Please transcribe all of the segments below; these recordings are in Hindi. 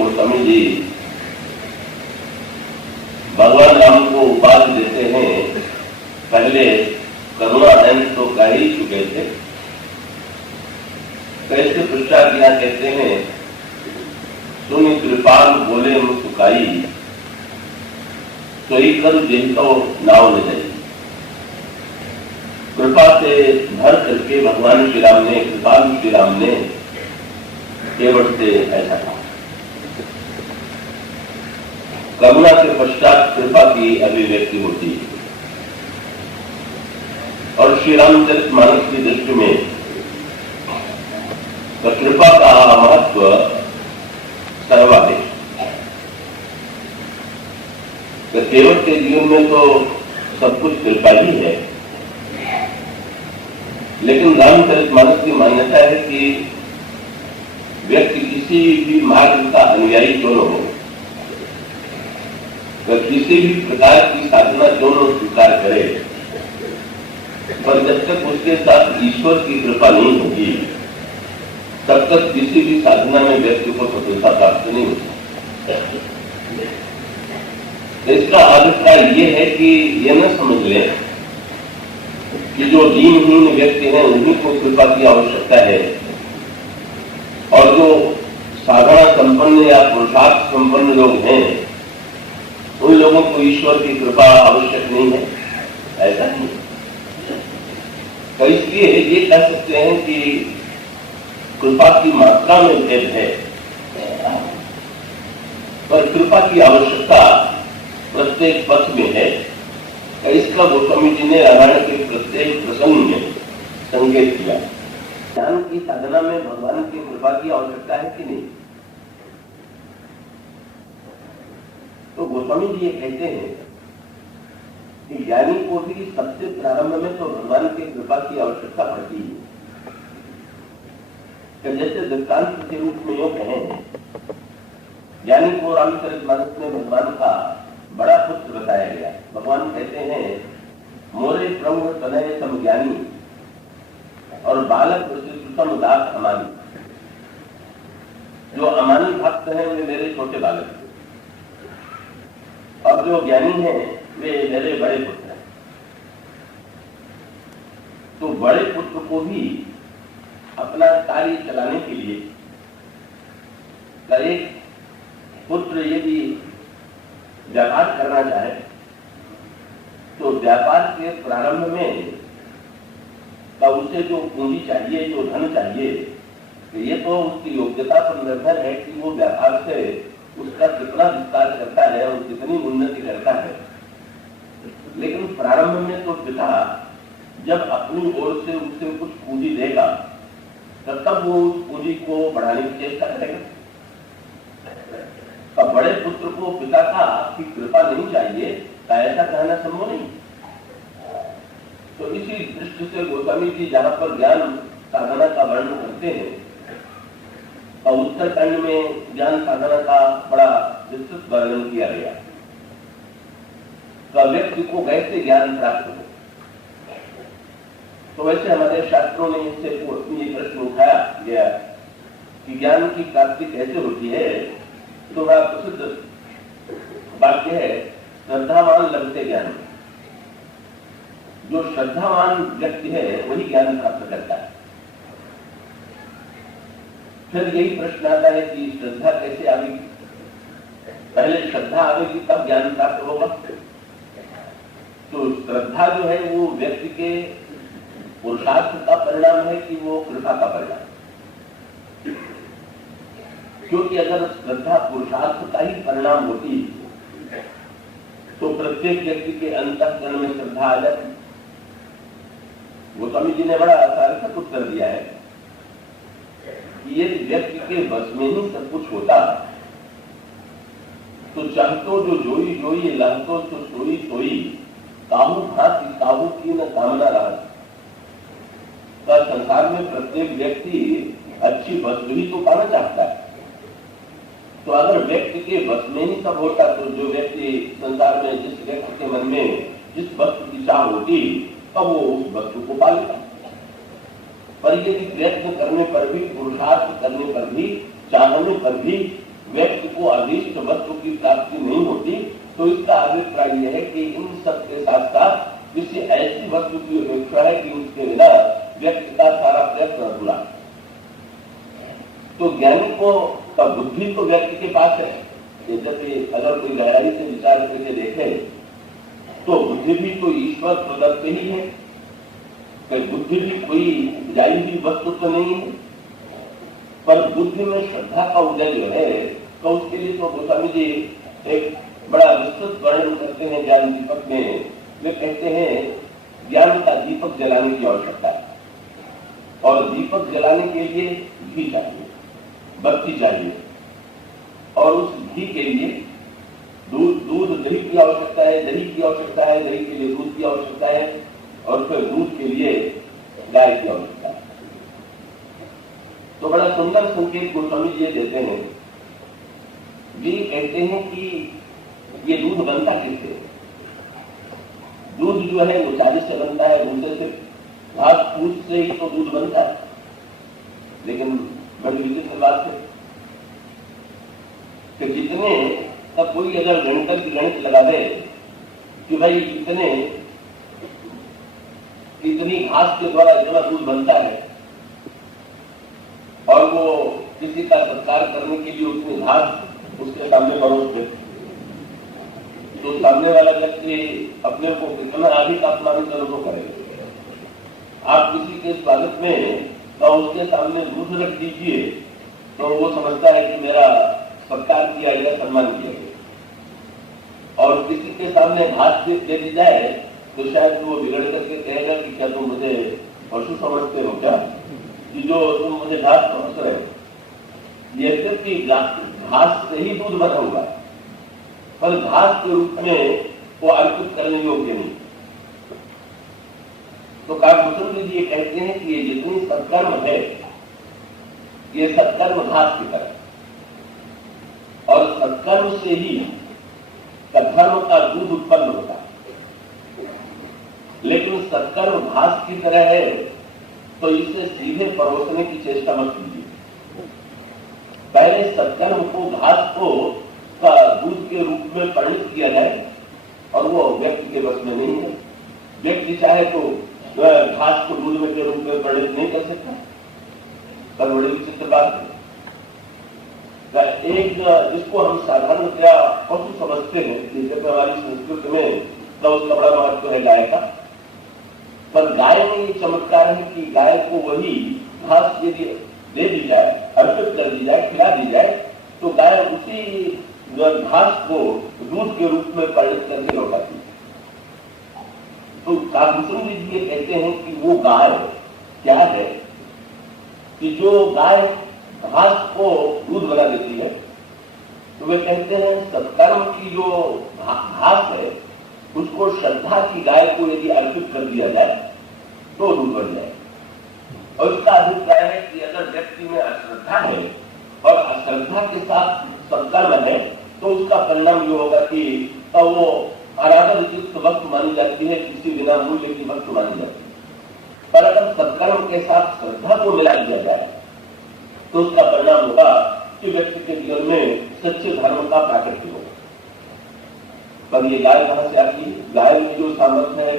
गोस्वामी जी भगवान राम को उपाधि देते हैं, पहले करुणानंद तो कह ही चुके थे। कैसे पश्चात यहाँ कहते हैं, सुनि कृपाल बोले मुस्काई, सोई कर जिन तो नाव न जाई। कृपा से भर करके भगवान श्री राम ने, कृपाल श्री राम ने केवट से ऐसा कहा। करुणा के पश्चात कृपा की अभिव्यक्ति होती है। और श्री रामचरितमानस की दृष्टि में तो कृपा का महत्व सर्वाधिक। तो केवट के जीवन में तो सब कुछ कृपा ही है, लेकिन रामचरितमानस की मान्यता है कि व्यक्ति किसी भी मार्ग का अनुयायी क्यों न हो, तो किसी भी प्रकार की साधना क्यों न स्वीकार करे, पर जब तक उसके साथ ईश्वर की कृपा नहीं होगी तब तक किसी भी साधना में व्यक्ति को सफलता प्राप्त नहीं होती। तो इसका अभिप्राय ये है कि ये न समझ लें कि जो दीनहीन व्यक्ति हैं उन्हीं को कृपा की आवश्यकता है, और जो साधना संपन्न या पुरुषार्थ संपन्न लोग हैं उन लोगों को ईश्वर की कृपा आवश्यक नहीं है, ऐसा नहीं। तो इसलिए ये कह सकते हैं कि कृपा की मात्रा में भेद है, पर कृपा की आवश्यकता प्रत्येक पथ में है। तो इसका गोस्वामी जी ने रामायण के प्रत्येक प्रसंग में संकेत किया। ज्ञान की साधना में भगवान की कृपा की आवश्यकता है कि नहीं? तो गोस्वामी जी ये कहते हैं कि ज्ञानी को भी सबसे प्रारंभ में तो भगवान की कृपा की आवश्यकता पड़ती है। कि जैसे दृष्टांत के रूप में यूं कहें, ज्ञानी को रामचरितमानस में भगवान का बड़ा पुत्र बताया गया। भगवान कहते हैं, मोरे प्रभु तनय सम ज्ञानी और बालक श्रुतम दास अमानी। जो अमानी भक्त हैं वे मेरे छोटे बालक हैं, और जो ज्ञानी हैं वे मेरे बड़े पुत्र हैं। तो बड़े पुत्र को भी अपना कार्य चलाने के लिए एक पुत्र यदि व्यापार करना चाहे तो व्यापार के प्रारंभ में उसे जो पूंजी चाहिए, जो धन चाहिए, ये तो उसकी योग्यता पर निर्भर है कि वो व्यापार से उसका कितना विस्तार करता है और कितनी उन्नति करता है। लेकिन प्रारंभ में तो पिता जब अपनी ओर से उसे कुछ पूंजी देगा तब वो उस पूंजी को बढ़ाने की चेष्टा करेगा। अब बड़े पुत्र को पिता का की कृपा नहीं चाहिए, ऐसा कहना संभव नहीं। तो इसी दृष्टि से गोस्वामी जी जहां पर ज्ञान साधना का वर्णन करते हैं और उत्तरखंड में ज्ञान साधना का बड़ा विस्तृत वर्णन किया गया, तो व्यक्ति को कैसे ज्ञान प्राप्त हो। तो वैसे हमारे शास्त्रों ने इससे ये प्रश्न उठाया गया कि ज्ञान की प्राप्ति कैसे होती है। तो बड़ा प्रसिद्ध वाक्य है, श्रद्धावान लभते ज्ञान। जो श्रद्धावान व्यक्ति है वही ज्ञान प्राप्त करता है। फिर यही प्रश्न आता है कि श्रद्धा कैसे आवेगी? पहले श्रद्धा आवेगी तब ज्ञान प्राप्त होगा। तो श्रद्धा जो है वो व्यक्ति के पुरुषार्थ का परिणाम है कि वो कृपा का परिणाम? क्योंकि अगर श्रद्धा पुरुषार्थ का ही परिणाम होती तो प्रत्येक व्यक्ति के अंतःकरण में श्रद्धा आ जाती। गोस्वामी जी ने बड़ा सार्थक उत्तर दिया है कि यदि व्यक्ति के बस में ही सब कुछ होता तो चाहतो जो जोई जोई, लहतो तो सोई सोई, काहू भांति काहू की न कामना रहा। संसार में प्रत्येक व्यक्ति अच्छी वस्तु ही तो पाना चाहता है। तो अगर व्यक्ति के बस में ही सब होता तो जो व्यक्ति संसार में जिस व्यक्ति के मन में जिस वस्तु की चाह होती तब वो उस वस्तु को पा लेता। पर यदि प्रयत्न करने पर भी, पुरुषार्थ करने पर भी, चाहने पर भी व्यक्ति को अदृष्ट वस्तु की प्राप्ति नहीं होती, तो इसका अभिप्राय यह है कि इन सब के साथ साथ किसी ऐसी वस्तु की अपेक्षा है कि उसके बिना व्यक्ति का सारा प्रयत्न अधूरा। तो ज्ञानी को का बुद्धि तो व्यक्ति के पास है, जैसे अगर कोई गहराई से विचार करके देखे तो बुद्धि भी तो ईश्वर प्रदत्त ही है, बुद्धि भी कोई जाई हुई वस्तु तो नहीं है। पर बुद्धि में श्रद्धा का उदय जो है, तो उसके लिए तो गोस्वामी जी एक बड़ा विस्तृत वर्णन करते हैं ज्ञान दीपक में। वे कहते हैं ज्ञान का दीपक जलाने की आवश्यकता है, और दीपक जलाने के लिए घी चाहिए, बत्ती चाहिए, और उस घी के लिए दूध दही की आवश्यकता है, दही की आवश्यकता है, दही के लिए दूध की आवश्यकता है, और फिर दूध के लिए गाय की आवश्यकता है। तो बड़ा सुंदर संकेत गोस्वामी जी देते हैं। जी कहते हैं कि ये दूध बनता किससे? दूध जो है वो चावल से बनता है, भूसे से, घास फूस से ही तो दूध बनता है। लेकिन बड़ी विचित्र बात है कि जितने तब कोई अगर गणित की गणित लगा दे कि भाई इतनी घास के द्वारा इतना दूध बनता है, और वो किसी का सत्कार करने के लिए उतनी घास उसके सामने परोस दे, तो सामने वाला व्यक्ति अपने को कितना अधिक अपमानित अनुभव करेगा। आप किसी के स्वागत में तो उसके सामने दूध रख दीजिए, तो वो समझता है कि मेरा सत्कार किया गया, सम्मान किया गया। और किसी के सामने घास दे दी जाए तो शायद वो बिगड़ करके कहेगा कि क्या तुम मुझे पशु समझते हो क्या, कि जो तुम मुझे घास समझ रहे हो। ये सिर्फ कि घास से ही दूध बना हुआ है, पर घास के रूप में वो अर्पित करने योग्य नहीं। तो काकभूषण जी ये कहते हैं कि ये जितनी सत्कर्म है, ये सत्कर्म घास की तरह, और सत्कर्म से ही धर्म का दूध उत्पन्न होता है। लेकिन सत्कर्म घास की तरह है, तो इसे सीधे परोसने की चेष्टा मत कीजिए। पहले सत्कर्म को, घास को का दूध के रूप में परिणित किया जाए, और वो व्यक्ति के बस में नहीं है। व्यक्ति चाहे तो घास को दूध में के रूप में परिणित नहीं कर सकता। पर बड़ी विचित्र बात है, एक जिसको हम साधारणतया पशु समझते हैं, जैसे हमारी संस्कृति में तो उसका बड़ा महत्व है गाय का। पर गाय में ये चमत्कार है कि गाय को वही घास यदि दे दी जाए, अर्पित कर दी जाए, खिला दी जाए, तो गाय उसी घास को दूध के रूप में परिणत करके लौटाती है। तो काकभूषण जी ये कहते हैं कि वो गाय क्या है कि जो गाय घास को दूध बना देती है, तो वे कहते हैं सत्कर्म की जो घास है उसको श्रद्धा की गाय को यदि अर्पित कर दिया जाए तो दूध बन जाए। और इसका अभिप्राय है कि अगर व्यक्ति में अश्रद्धा है और अश्रद्धा के साथ सत्कर्म है, तो उसका परिणाम ये होगा कि वो आराधन युक्त वस्तु मानी जाती है, किसी बिना मूल्य की वस्तु मानी जाती है। पर अगर सत्कर्म के साथ श्रद्धा को मिला दिया जाए, तो उसका परिणाम होगा कि व्यक्ति के जीवन में सच्चे धर्म का प्राकट्य होगा। पर ये गाय कहां से आती है? गाय में जो सामर्थ्य है,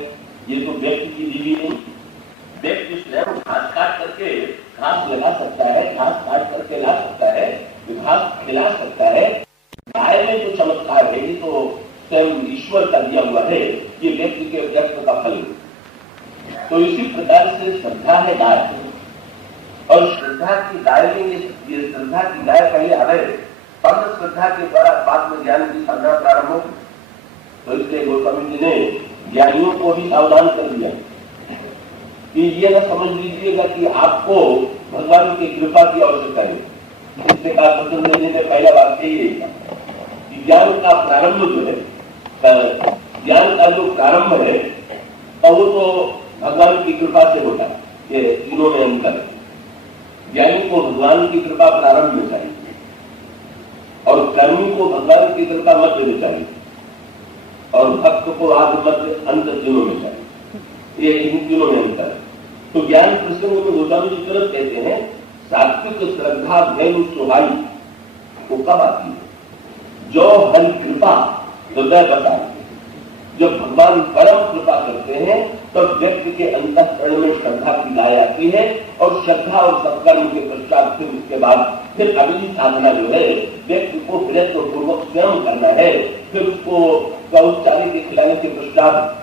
ये तो व्यक्ति की दी हुई नहीं। व्यक्ति स्वयं घास काट करके घास लगा सकता है, घास काट करके ला सकता है, घास खिला सकता है। गाय में जो चमत्कार है, ये तो स्वयं ईश्वर का दिया हुआ है, ये व्यक्ति के व्यक्ति का फल है। तो इसी प्रकार से श्रद्धा है गाय, और श्रद्धा की गाय में ये श्रद्धा की गाय पहले आ गए, पर श्रद्धा के द्वारा बाद में ज्ञान की साधना प्रारंभ हो। तो इसलिए गोस्वामी जी ने ज्ञानियों को भी सावधान कर दिया कि ये न समझ लीजिएगा कि आपको भगवान की कृपा की आवश्यकता है। इससे काकभूषण जी ने पहला वाक्य यही कहा कि ज्ञान का प्रारंभ जो है, ज्ञान का जो प्रारंभ है, वो तो भगवान की कृपा से होता है। ये तीनों में अंतर है। ज्ञानी को भगवान की कृपा प्रारंभ में चाहिए, और कर्मी को भगवान की कृपा मध्य में चाहिए, और भक्त को आदि मध्य अंत तीनों में चाहिए। ये इन तीनों में अंतर है। तो ज्ञान प्रसंग में गोस्वामी जी तुरंत कहते हैं, सात्विक श्रद्धा धेनु सुहाई, को कब आती है? जो हरि कृपा हृदय बता, जब भगवान परम कृपा करते हैं तब व्यक्ति के अंतःकरण में श्रद्धा की गाय आती है और श्रद्धा और सत्कर्म के पश्चात फिर उसके बाद फिर अगली साधना जो है व्यक्ति को प्रयत्न पूर्वक स्वयं करना है। फिर उसको गौचारी के खिलाने के पश्चात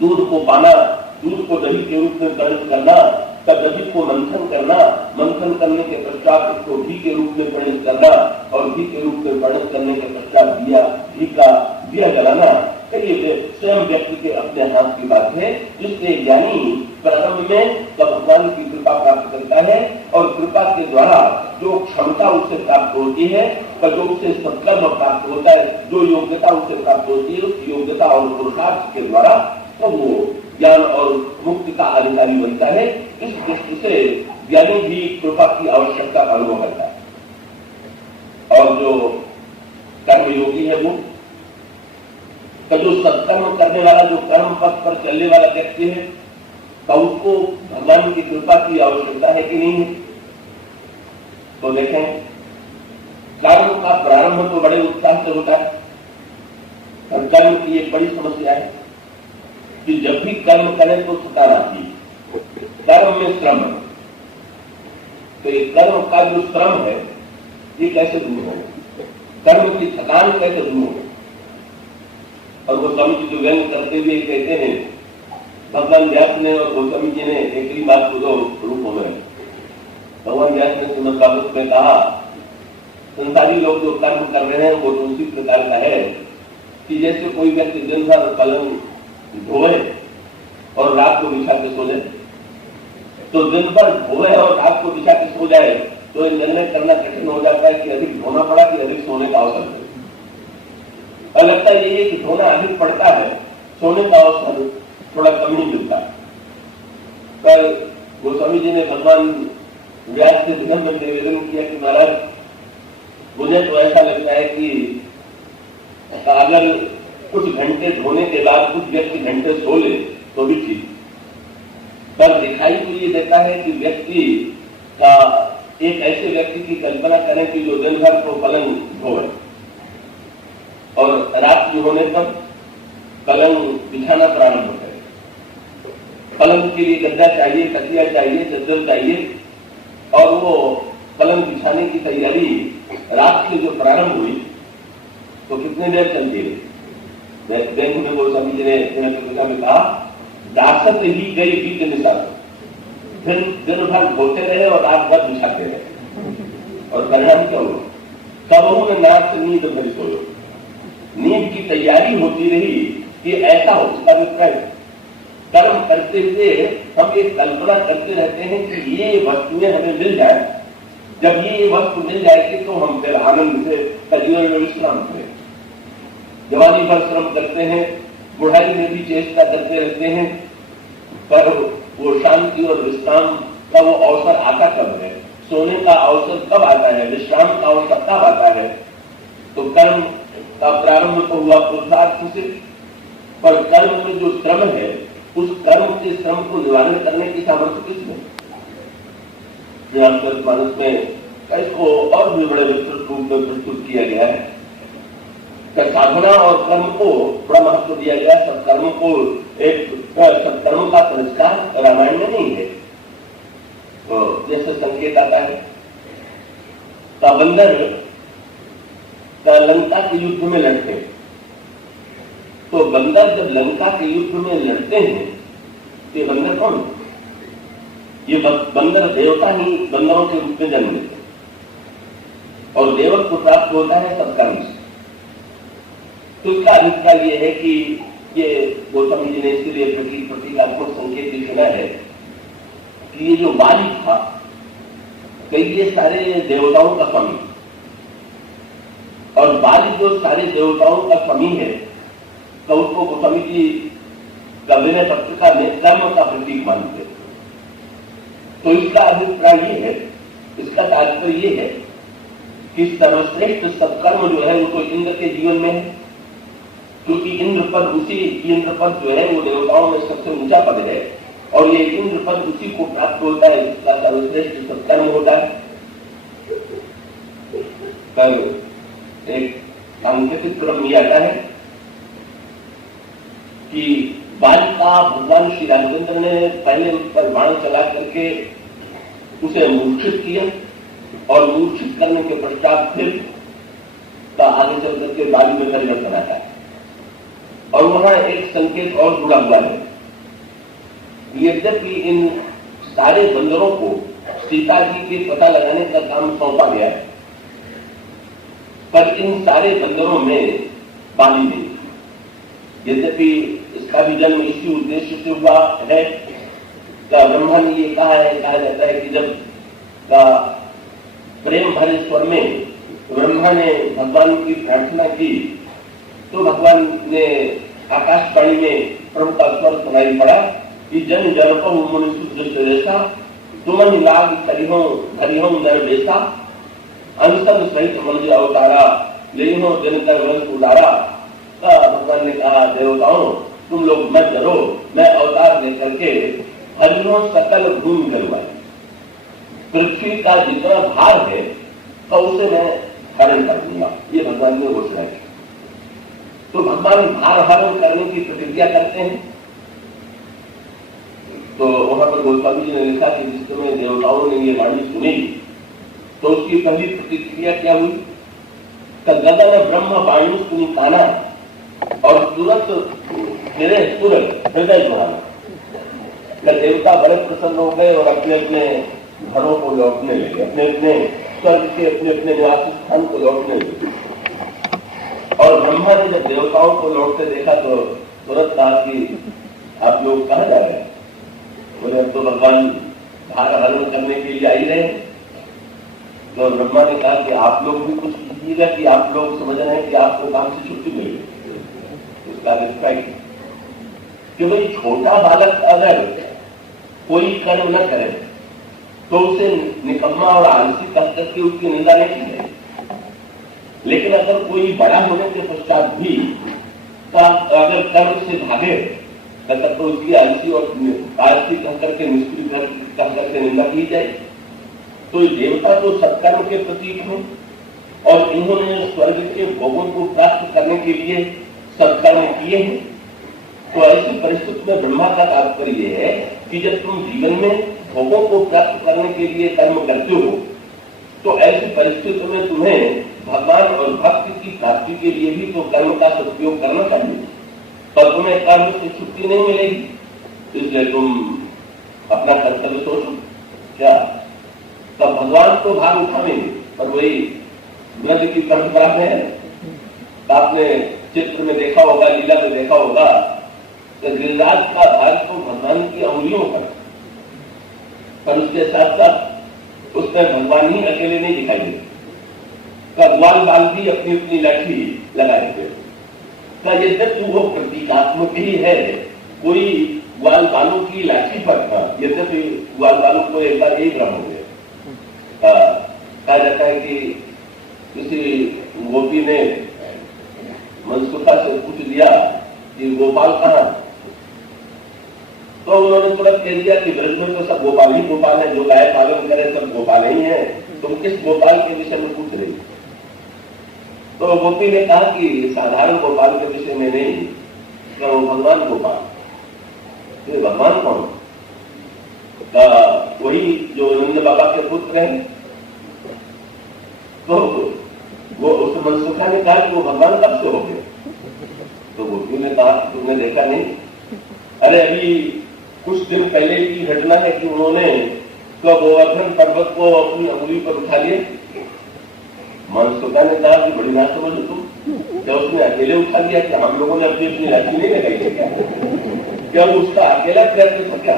दूध को पाना, दूध को दही के रूप में ग्रहण करना, तब दही को मंथन करना, मंथन करने के पश्चात उसको घी के रूप में परिणत करना और घी के रूप में परिणत करने के पश्चात घी का दिया जलाना, ये स्वयं व्यक्ति के अपने हाथ की बात है। जिससे ज्ञानी प्रारंभ में जब भगवान की कृपा प्राप्त करता है और कृपा के द्वारा जो क्षमता उसे प्राप्त होती है, जो उसे सत्कर्म प्राप्त होता है, जो योग्यता उसे प्राप्त होती है, उस योग्यता और पुरुषार्थ के द्वारा तो वो ज्ञान और मुक्ति का अधिकारी बनता है। इस दृष्टि से ज्ञानी भी कृपा की आवश्यकता का अनुभव करता है। और जो कर्मयोगी है वो जो सत्कर्म करने वाला, जो कर्म पथ पर चलने वाला व्यक्ति है, तो उसको भगवान की कृपा की आवश्यकता है कि नहीं है? तो देखें, कर्म का प्रारंभ तो बड़े उत्साह से होता है, और कर्म की एक बड़ी समस्या है कि जब भी कर्म करें तो थकान आती है, कर्म में श्रम। तो ये कर्म का जो श्रम है ये कैसे दूर हो, कर्म की थकान कैसे दूर हो? और गोस्वामी जी जो व्यंग करते हुए कहते हैं, भगवान व्यास ने और गोस्वामी जी ने एक ही बात को दो रूपों में, भगवान व्यास ने श्रीमद् भागवत में कहा, संसारी लोग जो कर्म कर रहे हैं वो तो उसी प्रकार का है कि जैसे कोई व्यक्ति दिन भर पलंग धोए और रात को बिछा के सो जाए। तो दिन भर धोए और रात को बिछा के सो जाए तो निर्णय करना कठिन हो जाता है कि अधिक धोना पड़ा कि अधिक सोने का अवसर है। और लगता यही है कि धोना अधिक पड़ता है, सोने का अवसर थोड़ा कम ही मिलता है। पर गोस्वामी जी ने भगवान व्यास से विनम्र निवेदन किया कि महाराज, मुझे तो ऐसा लगता है कि अगर कुछ घंटे धोने के बाद कुछ व्यक्ति घंटे सो ले तो भी ठीक, पर दिखाई तो ये देता है कि व्यक्ति का एक ऐसे व्यक्ति की कल्पना करें कि जो दिन भर को पलंग धोए और रात होने पर पलंग बिछाना प्रारंभ करे। पलंग के लिए गद्दा चाहिए, तकिया चाहिए, चद्दर चाहिए, और वो पलंग बिछाने की तैयारी रात से जो प्रारंभ हुई तो कितने देर चलती है? बैंक में गोस्वामी जी ने में कहा, दासत ही गई बीत निशान, फिर दिन भर धोते रहे और रात भर बिछाते रहे, और परिणाम क्या हुआ? कबहू में नाच नींद भरी सोयो, नींद की तैयारी होती रही कि ऐसा हो। उसका अभिप्राय, कर्म करते हुए हम एक कल्पना करते रहते हैं कि ये वस्तुएं हमें मिल जाए, जब ये वस्तु मिल जाएगी तो हम फिर आनंद से जीवन में विश्राम करें। जवानी भर श्रम करते हैं, बुढ़ाई में भी चेष्टा करते रहते हैं, पर वो शांति और विश्राम का वो अवसर आता कब है? सोने का अवसर कब आता है? विश्राम का अवसर कब आता है? तो कर्म का प्रारंभ तो हुआ पुरुषार्थ से, पर कर्म में जो श्रम है उस कर्म के श्रम को निवारण करने की सामर्थ्य किसमें? मानस में इसको और भी बड़े विस्तृत रूप में प्रस्तुत किया गया है। साधना और कर्म को बड़ा महत्व दिया गया। सत्कर्म को एक सत्कर्म का संस्कार रामायण में नहीं है। तो जैसे संकेत आता है, बंदर लंका के युद्ध में लड़ते हैं, तो बंदर जब लंका के युद्ध में लड़ते हैं तो ये बंदर कौन? ये बंदर देवता ही बंदरों के रूप में जन्म लेते हैं, और देवत्व को प्राप्त होता है सत्कर्म से। तो इसका अभिप्राय ये है कि ये गौतम जी ने इसके लिए प्रतीकात्मक संकेत भी सुना है कि ये जो वाली था, कई ये सारे देवताओं का स्वामी, और वाली जो सारे देवताओं का स्वामी है, तो उसको गोस्वामी जी का विनय पत्रिका में कर्म का प्रतीक मानते। तो इसका अभिप्राय ये है, इसका तात्पर्य ये है कि सर्वश्रेष्ठ सत्कर्म जो है वो तो इंद्र के जीवन में है, क्योंकि इंद्र पद जो है वो देवताओं में सबसे ऊंचा पद है, और ये इंद्र पद उसी को प्राप्त होता है जिसका सर्वश्रेष्ठ सत्कर्म होता है। पर एक सांकेतिक क्रम ये आता है कि बालिका भगवान श्री रामचंद्र ने पहले उस पर बाण चला करके उसे मूर्छित किया और मूर्छित करने के पश्चात फिर का आगे चल करके बाली में परिवर्तन आता है। और वहां एक संकेत और जुड़ा हुआ है। यद्यपि इन सारे बंदरों को सीता जी के पता लगाने का काम सौंपा गया है, पर इन सारे बंदरों में बाली नहीं। यद्यपि इसका भी जन्म इसी उद्देश्य से हुआ है। ब्रह्मा ने ये कहा जाता है कि जब का प्रेम भरे स्वर में ब्रह्मा ने भगवान की प्रार्थना की तो भगवान ने आकाशवाणी में प्रभु का स्वर सुनाई पड़ा कि जन जन को मुनि सुरेशा तुमन लाग हरिहो नर बेसा अंसन सहित मनुज अवतारा ले हो दिनकर वंश उदारा। भगवान ने कहा, देवताओं तुम लोग मत डरो, मैं अवतार लेकर के हरिहो सकल भूमि करवाई, पृथ्वी का जितना भार है तो उसे मैं हरण कर दूंगा। ये भगवान ने घोषणा की। तो भगवान भार हरण करने की प्रतिज्ञा करते हैं। तो वहां पर गोस्वामी जी ने लिखा कि जिस समय देवताओं ने ये वाणी सुनी तो उसकी पहली प्रतिक्रिया क्या हुई? गगन ब्रह्म वाणी सुनी काना और तुरंत मेरे हृदय जुड़ाना। देवता बड़े प्रसन्न हो गए और अपने अपने घरों को लौटने लगे, अपने अपने स्वर्ग के अपने अपने निवास स्थान को लौटने लगे। और ब्रह्मा ने जब देवताओं को लौटते देखा तो तुरंत कहा कि आप लोग कहाँ जा रहे हैं? बोले अब तो भगवान भार हरण करने के लिए आई रहे। तो ब्रह्मा ने कहा कि आप लोग भी कुछ कीजिएगा कि आप लोग समझ रहे हैं कि आपको काम से छुट्टी मिली। इसका रिस्पेक्ट कि भाई छोटा बालक अगर कोई कर्म न करे तो उसे निकम्मा और आलसी कह करके उसकी निंदा नहीं की जाए। लेकिन अगर कोई बड़ा होने के पश्चात भी अगर कर्म से भागे तो उसकी आलसी और आलसी कह करके निष्क्रिय कह करके निंदा की जाए। तो देवता तो सत्कर्म के प्रतीक हैं और इन्होंने स्वर्ग के भोगों को प्राप्त करने के लिए सत्कर्म किए हैं। तो ऐसी परिस्थिति में ब्रह्मा का तात्पर्य है कि जब तुम जीवन में भोगों को प्राप्त करने के लिए कर्म करते हो तो ऐसी परिस्थिति में तुम्हें भगवान और भक्ति की प्राप्ति के लिए भी तो कर्म का सदुपयोग करना चाहिए। पर तुम्हें कर्म से छुट्टी नहीं मिलेगी, इसलिए तुम अपना कर्तव्य सोचो। क्या तब भगवान तो भाग उठावेंगे, पर वही ब्रज की परंपरा में है। आपने चित्र में देखा होगा, लीला में देखा होगा, गिरिराज का भाग तो भगवान की अंगुलियों पर उसके साथ साथ उसमें भगवान ही अकेले नहीं दिखाई देते। ग्वाल बाल भी अपनी अपनी लाठी लगाए थे। यद्यपि वो प्रतीकात्मक ही है, कोई ग्वाल बालों की लाठी पर था, यद्यपि ग्वाल बालों को एक बार एक रंग हो गया। कहा जाता है कि किसी गोपी ने मनसुखा से पूछ दिया कि गोपाल कहाँ? तो उन्होंने तुरंत कह दिया कि ब्रज में तो सब गोपाल ही गोपाल है, जो गाय पालन करे सब गोपाल ही है, तुम किस गोपाल के विषय में पूछ रही? तो गोपी ने कहा कि साधारण गोपाल के विषय में नहीं, तो भगवान गोपाल। ये भगवान कौन? वही जो नंद बाबा के पुत्र हैं। तो वो उस मनसुखा ने कहा कि वो भगवान कब से हो गए? तो गोपी ने कहा तुमने देखा नहीं? अरे अभी कुछ दिन पहले की घटना है कि उन्होंने गोवर्धन पर्वत को अपनी अंगुली पर उठा लिया। मनसुखा ने कहा कि बड़ी बात समझो तुम, क्या उसने अकेले उठा लिया? कि हम लोगों ने अपनी अपनी लाठी नहीं लगाई? क्या उसका अकेला प्रयत्न था क्या?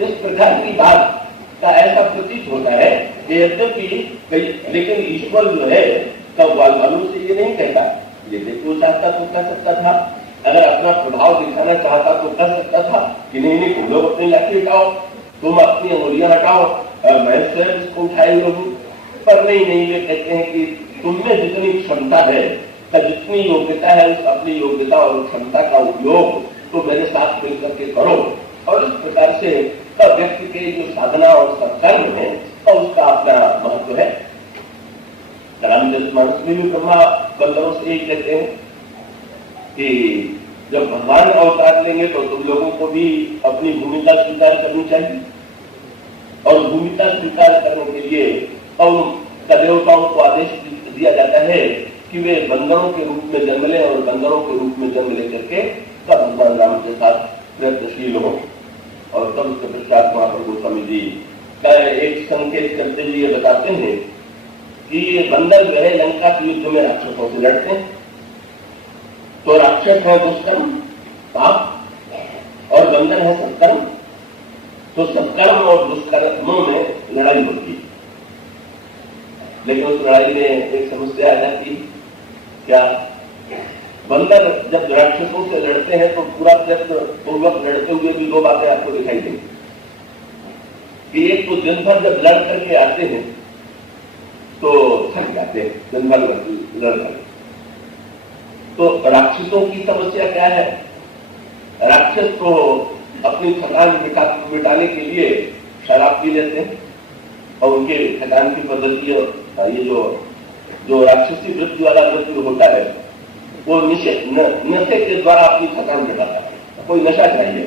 इस प्रकार की बात का ऐसा प्रतीत होता है कि यद्यपि लेकिन ईश्वर जो है तब वालों से ये नहीं कहता। ये देखो चाहता तो कह सकता था, अगर अपना प्रभाव दिखाना चाहता तो कर सकता था कि नहीं नहीं तुम लोग अपनी लाठी हटाओ, तुम अपनी अंगुलियां हटाओ, मैं स्वयं इसको उठाए हुए हूँ। पर नहीं, ये कहते हैं कि तुमने जितनी क्षमता है, जितनी योग्यता है, उस अपनी योग्यता और क्षमता का उपयोग तो मेरे साथ मिलकर के करो। और इस प्रकार से व्यक्ति के जो साधना और सत्कर्म है और उसका अपना महत्व है। रामचरितमानस में भी ब्रह्मा बंदरों से यही कहते हैं कि जब भगवान अवतार लेंगे तो तुम लोगों को भी अपनी भूमिका स्वीकार करनी चाहिए, और भूमिका स्वीकार करने के लिए उन देवताओं को आदेश दिया जाता है कि वे बंदरों के रूप में जन्म लें, और बंदरों के रूप में जन्म लेकर के तब भगवान राम के साथ प्रयत्नशील हो। और तब उसके पश्चात वहां पर गोस्वामी जी का एक संकेत करते हुए ये बताते हैं कि ये बंदर जो है लंका के युद्ध में राक्षसों से लड़ते हैं, तो राक्षस है दुष्कर्म पाप और बंदर है सत्कर्म, तो सत्कर्म और दुष्कर्मों में लड़ाई होती है। लेकिन उस लड़ाई में एक समस्या आ जाती है, क्या बंदर जब राक्षसों से लड़ते हैं तो पूरा प्रयत्न पूर्वक लड़ते हुए भी दो बातें आपको दिखाई देंगी कि एक तो दिन भर जब लड़ करके आते हैं तो थक जाते हैं, दिन भर लड़ कर। तो राक्षसों की समस्या क्या है? राक्षस तो अपनी थकान मिटाने के लिए शराब पी लेते हैं, और उनके थकान की पद्धति ये जो राक्षसी वृत्ति वाला वृत्ति होता है वो नशे के द्वारा अपनी थकान मिटाता है। कोई नशा चाहिए,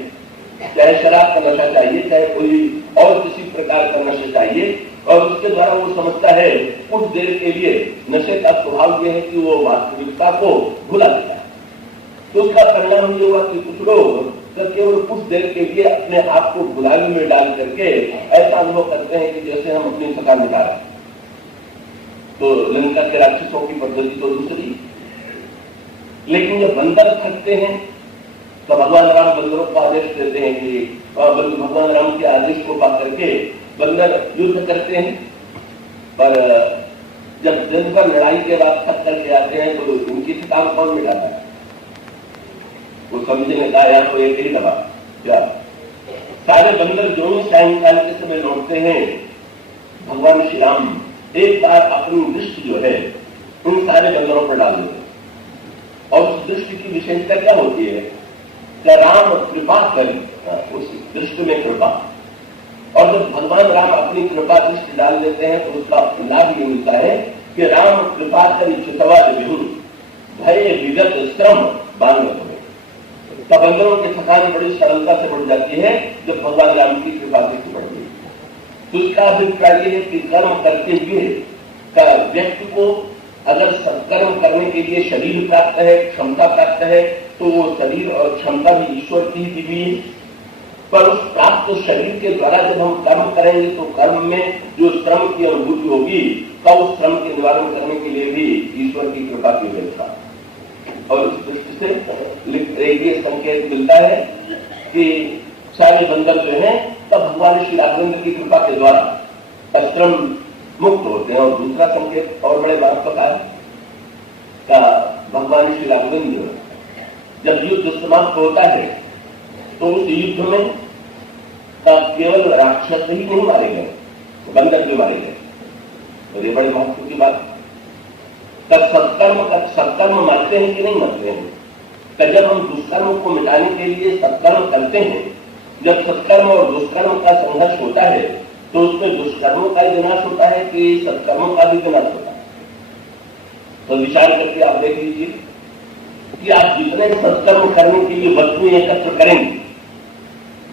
चाहे शराब का नशा चाहिए, चाहे कोई और किसी प्रकार का नशा चाहिए, और उसके द्वारा वो समझता है कुछ देर के लिए। नशे का स्वभाव यह है कि वो वास्तविकता को भुला देता है। तो उसका परिणाम ये हुआ कि कुछ लोग केवल कुछ देर के लिए अपने आप को भुलाने में डाल करके ऐसा अनुभव करते हैं कि जैसे हम अपनी थकान मिटा रहे हैं। तो लंका के राक्षसों की पद्धति तो दूसरी। लेकिन जब बंदर थकते हैं तो भगवान राम बंदरों को आदेश देते हैं कि भगवान राम के आदेश को पा करके बंदर युद्ध करते हैं। पर जब दिन भर लड़ाई के बाद थक करके आते हैं तो उनकी थकान कौन मिटाता है? वो समझने का या तो एक ही दबा क्या सारे बंदर जो सायंकाल के समय लौटते हैं, भगवान श्री राम एक बार अपनी दृष्टि जो है उन सारे बंदरों पर डाल देते हैं। और उस दृष्टि की विशेषता क्या होती है? क्या राम कृपा करें, उस दृष्टि में कृपा। और जब भगवान राम अपनी कृपा दृष्टि डाल देते हैं तो उसका लाभ ये मिलता है कि राम कृपा करी चितवाद विहुर भय विगत श्रम बांधव हो। तब बंदरों की थकान बड़ी सरलता से बढ़ जाती है जब भगवान राम की कृपा दृष्टि बढ़ती है। तो इसका अभिप्राय है कि कर्म करते हुए का व्यक्ति को अगर सत्कर्म करने के लिए शरीर प्राप्त है, क्षमता प्राप्त है, तो वो शरीर और क्षमता भी ईश्वर की दी हुई है। पर उस प्राप्त शरीर के द्वारा जब हम कर्म करेंगे तो कर्म में जो श्रम की अनुभूति होगी तब उस श्रम के निवारण करने के लिए भी ईश्वर की कृपा की व्यवस्था। और इस दृष्टि से ये संकेत मिलता है कि सारे बंदर जो है तब भगवान श्री राघवेंद्र की कृपा के द्वारा श्रम मुक्त होते हैं। और दूसरा संकेत और बड़े महत्व का भगवान श्री राघवेंद्र जब युद्ध समाप्त होता है तो उस युद्ध में केवल राक्षस ही नहीं मारे गए, बंदर भी मारे गए। तो ये बड़े महत्व की बात। तब सत्कर्म मरते हैं कि नहीं मरते हैं? तो जब हम दुष्कर्म को मिटाने के लिए सत्कर्म करते हैं, जब सत्कर्म और दुष्कर्म का संघर्ष होता है तो उसमें दुष्कर्मों का विनाश होता है कि सत्कर्मों का भी विनाश होता है? तो विचार करके आप देख लीजिए कि आप जितने सत्कर्म करने के लिए वस्तुएं एकत्र करेंगे,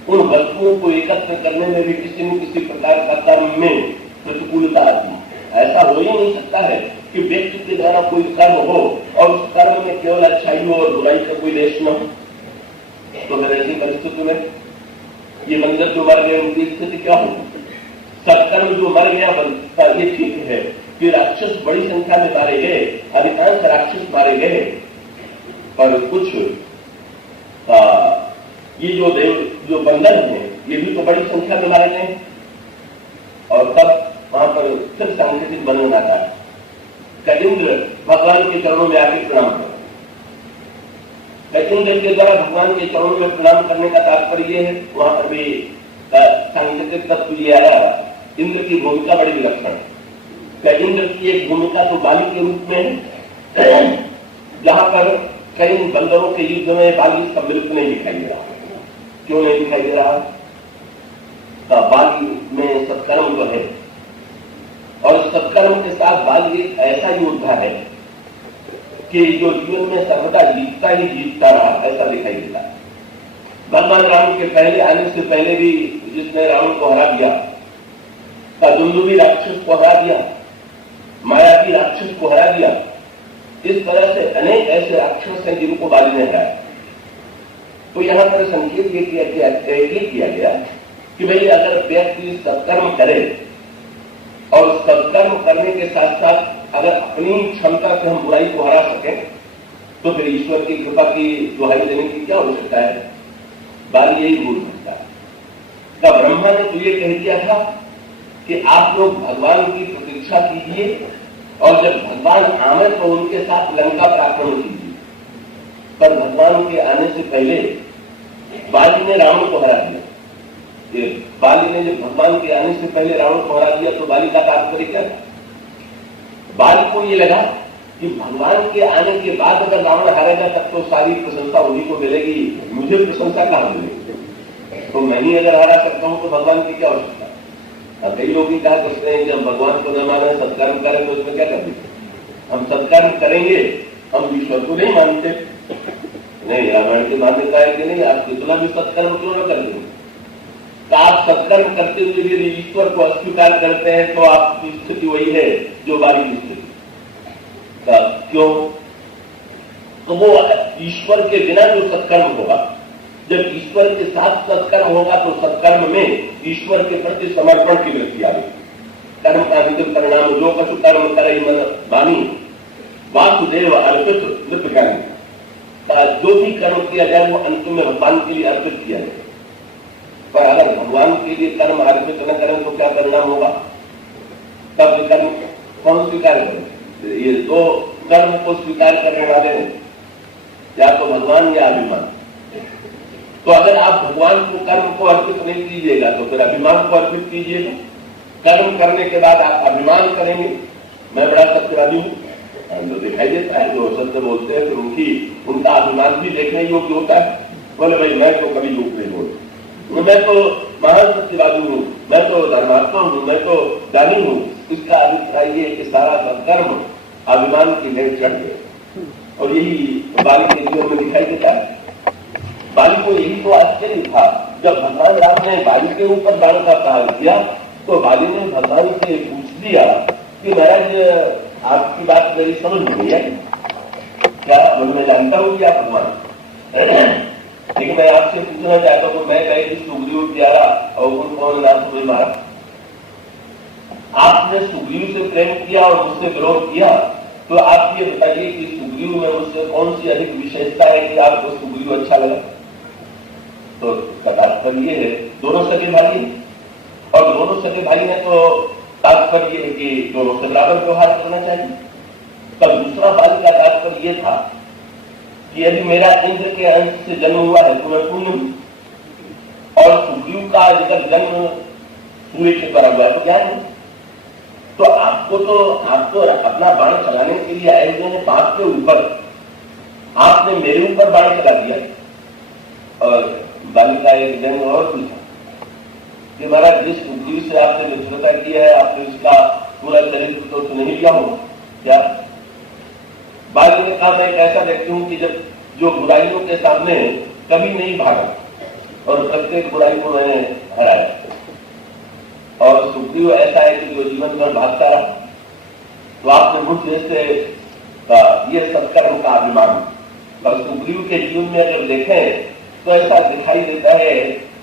उन वस्तुओं को एकत्र करने में भी किसी न किसी प्रकार का कर्म में प्रतिकूलता आती है। ऐसा हो ही नहीं सकता है कि व्यक्ति के द्वारा कोई कर्म हो और उस कर्म में केवल अच्छाई हो और बुराई का कोई लेश न हो। तो फिर ऐसी परिस्थिति में ये बंदर जो मर गए उनकी स्थिति क्या होगी? सत्कर्म जो मर गया बनता, ये ठीक है कि राक्षस बड़ी संख्या में मारे गए, अधिकांश राक्षस मारे गए, पर कुछ ये जो बंदर हैं ये भी तो बड़ी संख्या में मारे गए। और तब वहां पर फिर सांकेतिक वर्णन आता है कि इंद्र भगवान के चरणों में आके प्रणाम करो। इंद्र के द्वारा भगवान के चरणों में प्रणाम करने का तात्पर्य है, वहां पर भी सांकेतिक तत्व ये आया, इंद्र की भूमिका बड़ी विलक्षण है। इंद्र की एक भूमिका तो बाली के रूप में है, जहां पर कई बंदरों के युद्ध में बाली सम्मिलित नहीं दिखाई दे रहा। क्यों नहीं दिखाई दे रहा? बाली में सत्कर्म जो है और सत्कर्म के साथ बाल एक ऐसा योद्धा है कि जो जीवन में सर्वदा जीतता ही जीतता रहा, ऐसा दिखाई देता है। भगवान राम के पहले आने से पहले भी जिसने रावण को हरा दिया, दुंदुभी राक्षस को हरा दिया, मायावी राक्षस को हरा दिया, इस तरह से अनेक ऐसे राक्षस हैं जिनको बाली ने हराया। तो यहां पर संकेत ये किया गया कि भाई अगर व्यक्ति सत्कर्म करे और सत्कर्म करने के साथ साथ अगर अपनी क्षमता से हम बुराई को हरा सके तो फिर ईश्वर की कृपा की दुहाई देने की क्या आवश्यकता है। बाली यही भूल सकता है। तब ब्रह्मा ने तो ये कह दिया था कि आप लोग भगवान की प्रतीक्षा कीजिए और जब भगवान आए तो उनके साथ लंका पर आक्रमण कीजिए। पर भगवान के आने से पहले बाली ने रावण को हरा दिया। बाली ने जब भगवान के आने से पहले रावण को हरा दिया तो बाली का तात्पर्य क्या था? बाली को ये लगा कि भगवान के आने के बाद अगर रावण हारेगा तब तो सारी प्रशंसा उन्हीं को मिलेगी, मुझे प्रशंसा कहां मिलेगी? तो मैं ही अगर हरा सकता हूं तो भगवान की क्या आवश्यकता? अब कई लोग ही कहा करते हैं कि हम भगवान को न माने सत्कर्म करें तो उसमें क्या करते? हम सत्कर्म करेंगे, हम ईश्वर को नहीं मानते। नहीं, रामायण की मान्यता है कि नहीं, आप कितना भी सत्कर्म क्यों न कर देंगे? तो आप सत्कर्म करते हुए यदि ईश्वर को अस्वीकार करते हैं तो आपकी स्थिति वही है जो बाली की स्थिति। क्यों? तो वो ईश्वर के बिना जो सत्कर्म होगा, जब ईश्वर के साथ सत्कर्म होगा तो सत्कर्म में ईश्वर के प्रति समर्पण की वृत्ति आएगी। कर्म का अंतिम परिणाम जो कछु कर्म करे मन मानी वासुदेव अर्पित नृत्यज्ञानी। जो भी कर्म किया जाए वो अंतिम में भगवान के लिए अर्पित किया जाए। पर अगर भगवान के लिए कर्म अर्पित न करें तो क्या परिणाम होगा? तब कर्म कौन स्वीकार करें? ये दो कर्म को स्वीकार करने वाले हैं, या तो भगवान या अभिमान। तो अगर आप भगवान को कर्म को अर्पित नहीं कीजिएगा तो फिर अभिमान को अर्पित कीजिएगा। कर्म करने के बाद आप अभिमान करेंगे, मैं बड़ा सत्यवादी हूं, तो दिखाई देता है जो सत्य बोलते हैं फिर उनका अभिमान भी देखने योग्य होता है। बोले भाई मैं तो कभी झूठ नहीं बोलता, मैं तो महान सत्यवादी हूं, मैं तो धर्मात्मा हूं, मैं तो ज्ञानी हूं। इसका अभिप्राय ये कि सारा कर्म अभिमान की भेंट चढ़ गए। और यही बाली के जीवन में दिखाई देता है। बाली को यही तो आश्चर्य था जब भगवान राम ने बाली के ऊपर बाण का प्रहार किया तो बाली ने भगवान से पूछ दिया कि महाराज आपकी बात मेरी समझ में नहीं है क्या? मैं जानता हूं कि आप भगवान, लेकिन मैं आपसे पूछना चाहता हूं, मैं कहे कि सुग्रीव प्यारा और कौन नाम तुम्हें मारा? आपने सुग्रीव से प्रेम किया और मुझसे विरोध किया, तो आप ये बताइए कि सुग्रीव में मुझसे कौन सी अधिक विशेषता है कि आपको सुग्रीव अच्छा लगा? तो इसका तात्पर्य ये है दोनों सगे भाई हैं, और दोनों सगे भाई ने तो तात्पर्य है कि दोनों से बराबर व्यवहार करना चाहिए। तब दूसरा बाल का तात्पर्य ये था कि यदि मेरा इंद्र के अंश से जन्म हुआ है तो मैं पुण्य हूं, और सुग्रीव का अगर जन्म सूर्य के द्वारा हुआ तो ज्ञान है। तो आपको अपना बाण चलाने के लिए आए हुए हैं बाप के ऊपर, आपने मेरे ऊपर बाण चला दिया। और बाली का एक जन्म और पूछा कि महाराज जिस सुग्रीव से आपने मित्रता किया है आपने उसका पूरा चरित्र तो नहीं लिया हो क्या? बाली ने कहा मैं एक ऐसा व्यक्ति हूं कि जब जो बुराइयों के सामने कभी नहीं भागा और प्रत्येक बुराई को मैंने हराया। और सुग्रीव ऐसा है कि जो जीवन भर भागता रहा। तो आपने मुझ जैसे ये सत्कर्म का अभिमान। और सुग्रीव के जीवन में अगर देखें तो ऐसा दिखाई देता है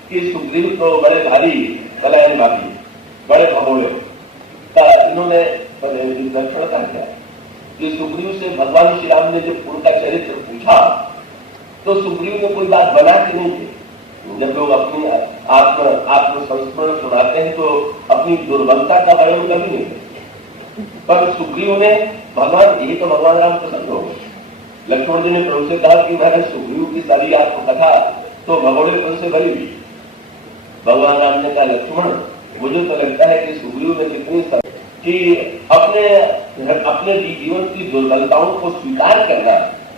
कि सुग्रीव तो बड़े भारी पलायनवादी, बड़े भगोड़े। इन्होंने दर्शन का क्या कि सुग्रीव से भगवान श्री राम ने जब उनका चरित्र पूछा तो सुग्रीव ने कोई बात बना के नहीं की। जब लोग अपनी आत्म संस्मरण सुनाते हैं तो अपनी दुर्बलता का वर्णन कभी नहीं करते, पर सुग्रीव ने भगवान ये तो भगवान राम प्रसन्न हो गए। लक्ष्मण जी ने प्रभु से कहा कि मैंने सुग्रीव की सारी आत्मकथा तो भगोड़ेपन से भरी हुई। भगवान राम ने कहा लक्ष्मण मुझे तो लगता है कि सुग्रीव ने कितनी कि अपने जीवन की दुर्बलताओं को स्वीकार करना,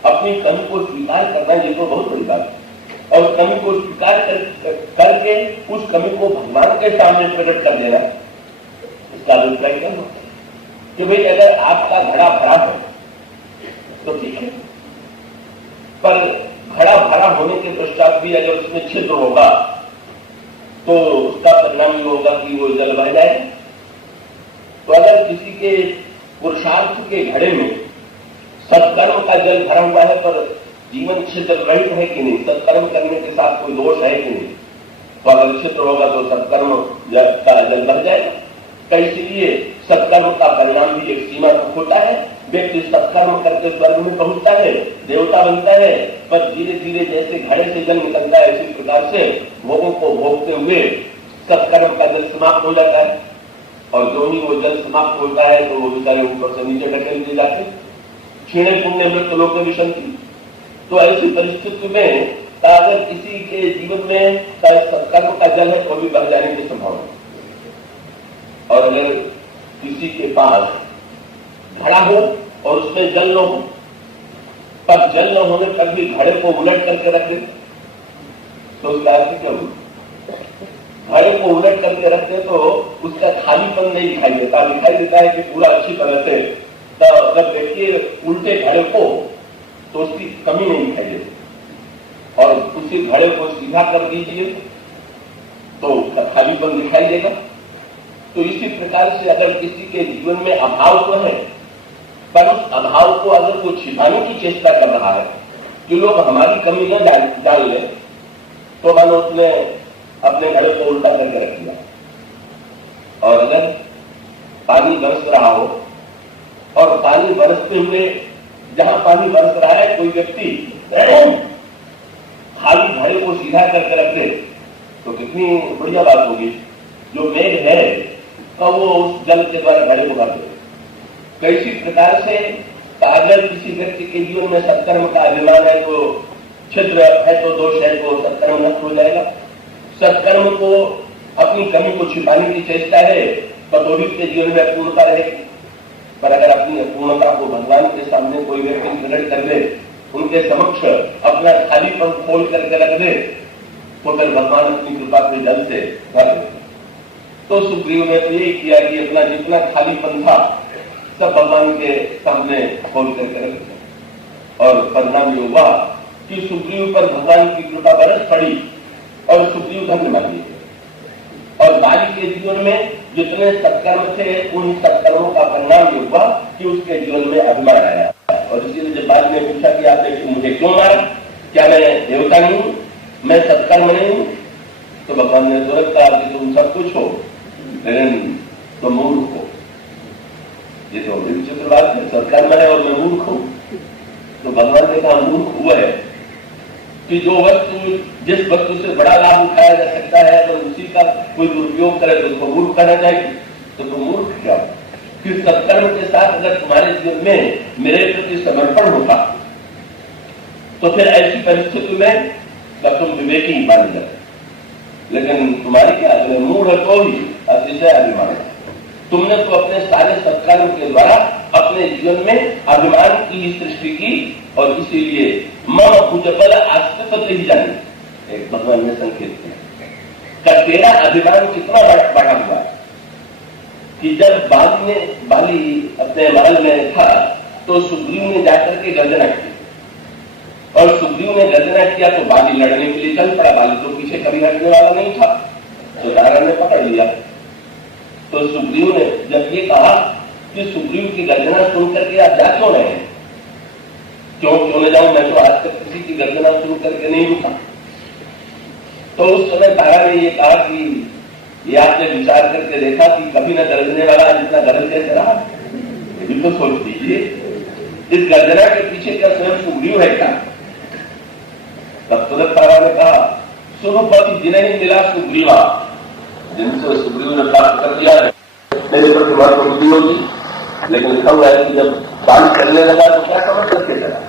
अपनी कमी को स्वीकार करना, ये तो बहुत बड़ी बात है। और कमी को स्वीकार करके उस कमी को भगवान के सामने प्रकट कर देना, इसका अभिप्राय क्या होता है? कि भाई अगर आपका घड़ा भरा है तो ठीक है, पर घड़ा भरा होने के पश्चात भी अगर उसमें छिद्र होगा तो उसका परिणाम ये होगा कि वो जल बह जाए। तो अगर किसी के पुरुषार्थ के घड़े में सत्कर्म का जल भरा हुआ है पर जीवन छिद्र रहित है कि नहीं, सत्कर्म करने के साथ कोई दोष है कि नहीं, तो अगर छिद्र होगा तो सत्कर्म का जल भर जाएगा। तो इसलिए सत्कर्म का परिणाम भी एक सीमा तक होता है। व्यक्ति सत्कर्म करके स्वर्ग में पहुंचता है, देवता बनता है, पर धीरे धीरे जैसे घड़े से जल निकलता है इसी प्रकार से भोगों को भोगते हुए सत्कर्म का जल समाप्त हो जाता है। और जो ही वो जल समाप्त होता है तो वो बेचारे ऊपर से नीचे ढकेल दिए जाते, क्षीणे पुण्य मृत लोक विशंति। तो ऐसी परिस्थिति में अगर किसी के जीवन में सत्कर्म का जल है तो भी बह जाने की संभावना। और अगर किसी के पास घड़ा हो और उसमें जल न हो, पर जल न होने पर भी घड़े को उलट करके रख दे तो उसका अर्थ क्या हुआ? घड़े को उलट करके रख दे तो उसका खालीपन नहीं दिखाई देता, दिखाई देता है कि पूरा अच्छी तरह से। जब देखिए उल्टे घड़े को तो उसकी कमी नहीं दिखाई देती, और उसी घड़े को सीधा कर दीजिए तो उसका खालीपन दिखाई देगा। तो इसी प्रकार से अगर किसी के जीवन में अभाव तो है, पर उस अभाव को अगर वो छिपाने की चेष्टा कर रहा है कि लोग हमारी कमी न डाल ले, तो मैंने उसने अपने घड़े को उल्टा करके रख दिया। और अगर पानी बरस रहा हो और पानी बरसते हुए जहां पानी बरस रहा है कोई व्यक्ति खाली घड़े को सीधा करके रख दे तो कितनी बढ़िया बात होगी। जो मेघ है तो वो उस जल के द्वारा घड़े को भर दे। तो इसी प्रकार से अगर किसी व्यक्ति के जीवन में सत्कर्म का अभिमान है तो छिद्र है तो दोष है तो सत्कर्म नष्ट हो जाएगा। सत्कर्म को अपनी कमी को छिपाने की चेष्टा है तो थोड़ी के जीवन में अपूर्णता रहेगी। पर अगर अपनी अपूर्णता को भगवान के सामने कोई व्यक्ति प्रकट कर दे, उनके समक्ष अपना खालीपन खोल करके रख दे, तो फिर भगवान अपनी कृपा के जल से भर दे। तो सुग्रीव ने तो यही किया कि अपना जितना खालीपन था सब भगवान के सामने खोल करके रख दिया। और परिणाम ये हुआ कि सुग्रीव पर भगवान की कृपा बरस पड़ी और सुग्रीव धन्य मानिए। और बाली के जीवन में जितने सत्कर्म थे उन सत्कर्मों का परिणाम ये हुआ कि उसके जीवन में अभिमान आया। और इसीलिए जब बाली ने पूछा कि आपने मुझे क्यों मारा, क्या मैं देवता नहीं हूं, मैं सत्कर्म नहीं हूं, तो भगवान ने तुरंत कहा कि तुम सब कुछ हो लेकिन तुम मूर्ख हो। ये तो विचित्र बात है, सत्कर्म है और मैं मूर्ख हूं। तो भगवान ने कहा मूर्ख हुआ है कि जो वस्तु जिस वस्तु से बड़ा लाभ उठाया जा सकता है तो उसी का कोई दुरुपयोग करे तो उसको मूर्ख कहना चाहिए। तो तुम मूर्ख क्या कि सत्कर्म के साथ अगर तुम्हारे जीवन में मेरे प्रति समर्पण होता तो फिर ऐसी परिस्थिति में तुम विवेकी ही माने जाते, लेकिन तुम्हारी क्या मूढ़ है तो ही अतिशय अभिमान। तुमने तो अपने सारे सत्कर्म के द्वारा अपने जीवन में अभिमान की सृष्टि की और इसीलिए मम भुजबल आश्रित ही जानी। एक भगवान ने संकेत किया तेरा अभिमान कितना बढ़ा हुआ है कि जब बाली अपने महल में था तो सुग्रीव ने जाकर के गर्जना की और सुग्रीव ने गर्जना किया तो बाली लड़ने के लिए चल पड़ा। बाली तो पीछे कभी हटने वाला नहीं था, तो दारा ने पकड़ लिया। तो सुग्रीव ने जब ये कहा कि सुग्रीव की गर्जना सुनकर के आप जा क्यों रहे हैं, क्यों न जाऊं, मैं तो आज तक किसी की गर्जना सुन करके नहीं रुका। तो उस समय तारा ने ये कहा कि ये आपने विचार करके देखा कि कभी न गरजने वाला जितना गरज कैसे रहा, ये भी तो सोच दीजिए। इस गर्जना के पीछे क्या स्वयं सुग्रीव है क्या? तब तुरंत तारा ने कहा सुरपति जिन्हें ही मिला सुग्रीवा, जिनसे सुग्रीव ने प्राप्त कर दिया है मेरे पर तुम्हारी प्रवृत्ति होगी। लेकिन लिखा हुआ है कि जब बात करने लगा तो क्या समझ करके चला,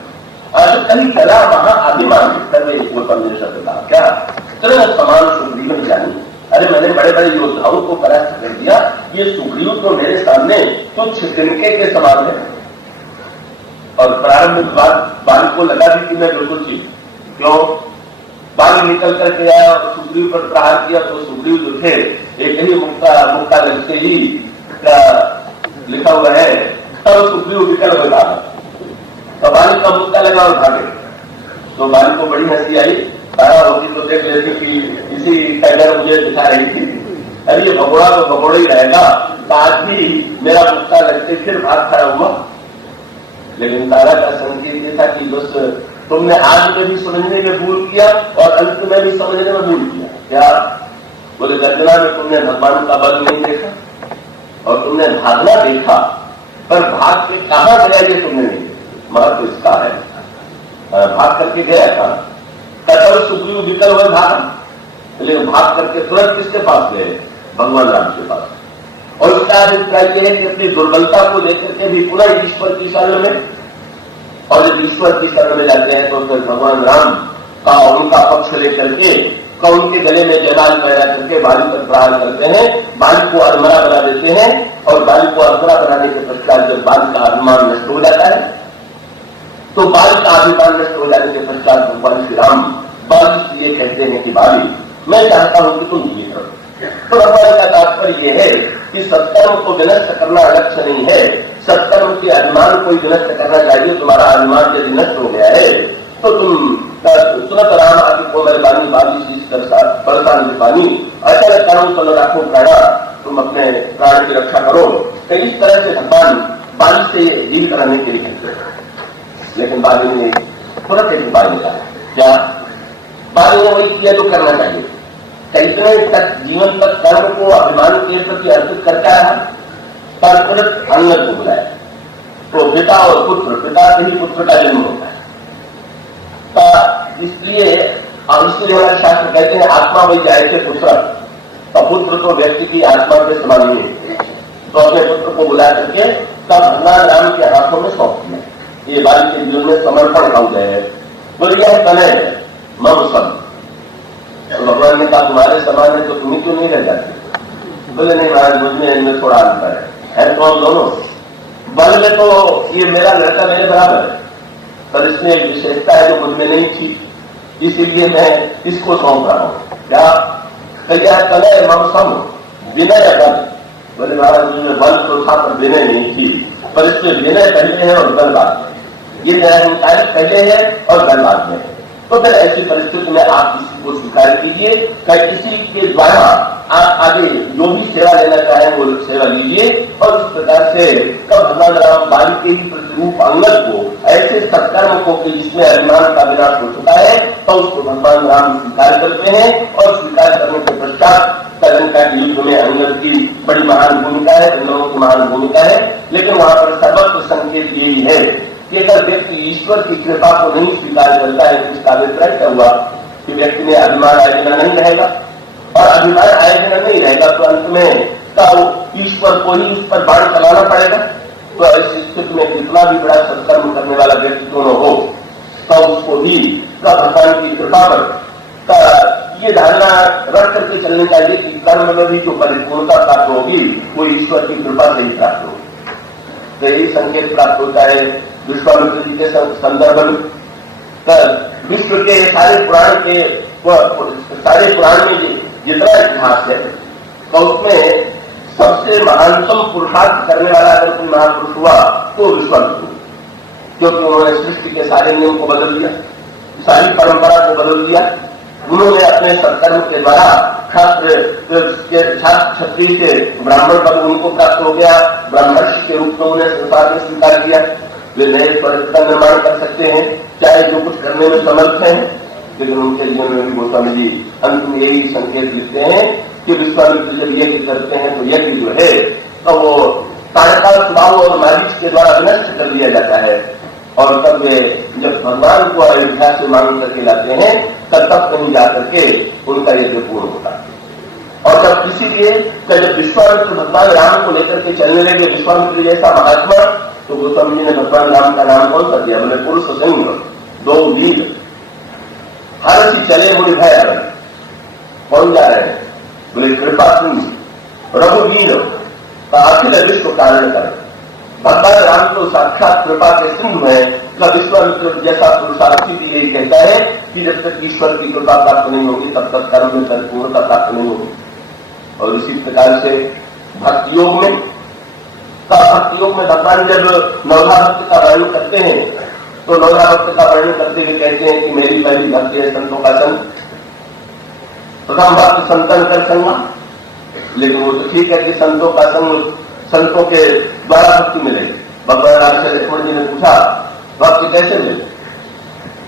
आज कहीं चला वहां अभिमान करने वो परमेश्वर था क्या तरह समान सुग्रीव नहीं जानी। अरे मैंने बड़े बड़े योद्धाओं को परास्त कर दिया, ये सुग्रीव तो मेरे सामने तो छिटके के समान है। और प्रारंभ में बाल को लगा दी कि मैं बिल्कुल ठीक, क्यों बाल निकल करके आया और सुग्रीव पर प्रहार किया तो सुग्रीव जो थे एक ही मुक्का लगते ही लिखा हुआ है, तब सुप्रीम विकल हो रहा। तो बाली का मुक्का लगा और भागे। तो बाली को बड़ी हंसी आई, तारा होती तो देख लेती कि इसी टाइगर मुझे दिखा रही थी, अरे ये भगोड़ा तो भगोड़ा ही रहेगा, तो आज भी मेरा मुक्का लगते फिर भाग खड़ा हुआ। लेकिन तारा का संकेत ये था कि बस तुमने आज में भी समझने में भूल किया और अंत में भी समझने में भूल किया। क्या बोले, गर्जना में तुमने भगवान का बल नहीं देखा और तुमने भागना देखा, पर भाग से कहां गया ये तुमने नहीं। महत्व इसका है, भाग करके गया था, कटल सुग्रीव विकल हुए भागा, लेकिन भाग करके तुरंत किसके पास गए? भगवान राम के पास। और उसका अभिप्राय यह है कि अपनी दुर्बलता को लेकर के भी पुनः ईश्वर की शरण में, और जब ईश्वर की शरण में जाते हैं तो फिर भगवान राम का उनका पक्ष लेकर के उनके गले में जयमाल पैदा करके बाली पर प्रहार करते हैं, बाली को अधमरा बना देते हैं। और बाली को अधमरा बनाने के पश्चात जब बाली का अभिमान नष्ट हो जाता है, तो बाली का अभिमान नष्ट हो जाने के पश्चात भगवान श्री राम बाली से ये कहते हैं कि बाली, मैं चाहता हूं कि तुम ये करो। तो भगवान का तात्पर्य यह है कि सत्कर्म को विनष्ट करना लक्ष्य नहीं है, सत्कर्म के अभिमान को विनष्ट करना चाहिए। तुम्हारा अभिमान यदि नष्ट हो गया है तो तुम तुरंत राम आदि को मेरे बानी बाली शीश बरसाने की पानी अचल करो चलो राखो प्राणा, तुम अपने प्राण की रक्षा करो। तो इस तरह से भगवान बाली से जीवित रहने के लिए कहते हैं। लेकिन बाली ने तुरंत एक उपाय मिला। क्या बाली ने वही किया जो करना चाहिए। इतने तक जीवन तक कर्म को अभिमान के प्रति अर्पित करता है, पर तुरंत अंगद को बुलाया। तो पिता और पुत्र, पिता से ही पुत्र का जन्म होता है। इसलिए हमारे शास्त्र कहते हैं आत्मा वही जाए थे पुत्र, और पुत्र तो व्यक्ति की आत्मा के समान ही है। तो अपने पुत्र को बुला करके तब भगवान राम के हाथों में सौंप दिया। ये बाली के जीवन में समर्पण हो गए हैं। बोले यह कन्हैया है मम सब। तो भगवान ने कहा तुम्हारे समान है तो तुम ही क्यों नहीं रह जाते? बोले नहीं महाराज, मुझमें इनमें थोड़ा अंतर है तो हम दोनों बल में तो ये मेरा लड़का मेरे बराबर है, पर इसमें एक विशेषता है जो मुझमें नहीं थी, इसीलिए मैं इसको सौंप रहा हूं। क्या कहिया कलय मम सम विनय बल। बोले महाराज मुझमें बल तो था पर विनय नहीं थी, पर इसमें विनय पहले है और बल बाद में। ये न्यायकारी पहले है और बल बाद में है। तो फिर ऐसी परिस्थिति में आप किसी को स्वीकार कीजिए, किसी के द्वारा आप आगे जो भी सेवा लेना चाहें वो सेवा लीजिए। और इस प्रकार से कब भगवान राम बाली के ही प्रतिरूप अंगद को ऐसे सत्कर्म को जिसमें अभिमान का विनाश हो चुका है, तो उसको भगवान राम स्वीकार करते हैं। और स्वीकार करने के पश्चात लंका के युद्ध में अंगद की बड़ी महान भूमिका है, अंगदों की महान भूमिका है। लेकिन वहां पर सर्वत्र संकेत यही है कि अगर व्यक्ति ईश्वर की कृपा को नहीं स्वीकार करता है तो इसका अभिप्राय क्या हुआ कि व्यक्ति में अभिमान आए बिना नहीं रहेगा, और अभिमान आए बिना नहीं रहेगा तो अंत में ईश्वर को ही उस पर बाण चलाना पड़ेगा। तो ऐसी स्थिति में कितना भी बड़ा सत्कर्म करने वाला व्यक्ति क्यों हो, तो उसको भी भगवान की कृपा पर ये धारणा रख करके चलनी चाहिए कि कर्म में भी जो परिपूर्णता प्राप्त होगी वो ईश्वर की कृपा से ही प्राप्त होगी। तो यही संकेत प्राप्त होता है विश्वामित्र जी के संदर्भ में। विश्व के सारे पुराण में जितना इतिहास है तो उसमें सबसे महानतम पुरुषार्थ करने वाला अगर कोई महापुरुष हुआ तो विश्वामित्र, क्योंकि उन्होंने सृष्टि के सारे नियम को बदल दिया, सारी परंपरा को बदल दिया। उन्होंने अपने सत्कर्म के द्वारा क्षत्रिय से ब्राह्मण पद उनको प्राप्त हो गया, ब्रह्मर्षि के रूप में उन्हें संसार में स्वीकार किया। वे नए परिस्थिति का निर्माण कर सकते हैं, चाहे जो कुछ करने में समर्थ हैं। लेकिन उनके जीवन में भी गोस्वामी जी अंत में यही संकेत लिखते हैं कि विश्वामित्र जब यज्ञ करते हैं तो यज्ञ जो है तो वो तारकाल स्वभाव और मारीच के द्वारा विनष्ट कर दिया जाता है। और तब वे जब भगवान को अयोध्या से मांग करके लाते हैं तब कहीं जाकर के उनका यज्ञ पूर्ण होता है। और जब इसीलिए जब विश्वामित्र भगवान राम को लेकर के चलने लगे, विश्वामित्र जैसा महात्मा, तो गोस्वामी जी ने भगवान राम का नाम कौन सा दिया? बोले पुरुष सिंह, दो वीर, हर सी चले मुनि भय हरण। कौन जा रहे हैं? बोले कृपा सिंह रघुवीर अखिल विश्व कारण कर। भगवान राम तो साक्षात कृपा के सिंह है। विश्वामित्र जैसा पुरुषार्थी भी यही कहता है कि जब तक ईश्वर की कृपा प्राप्त नहीं होगी तब तक कर्म में परिपूर्णता प्राप्त नहीं होगी। और इसी प्रकार से भक्ति योग में तो भक्ति योग में भगवान जब नवधा भक्त का वर्णन करते हैं तो नवधा भक्त का वर्णन करते हुए कहते हैं कि मेरी पहली भक्ति है संतों का संग, प्रथम भक्त संतन कर संगा। लेकिन वो तो ठीक है कि संतों का संग, संतों के द्वारा भक्ति मिलेगी। भगवान राम से लक्ष्मण जी ने पूछा भक्ति कैसे मिले,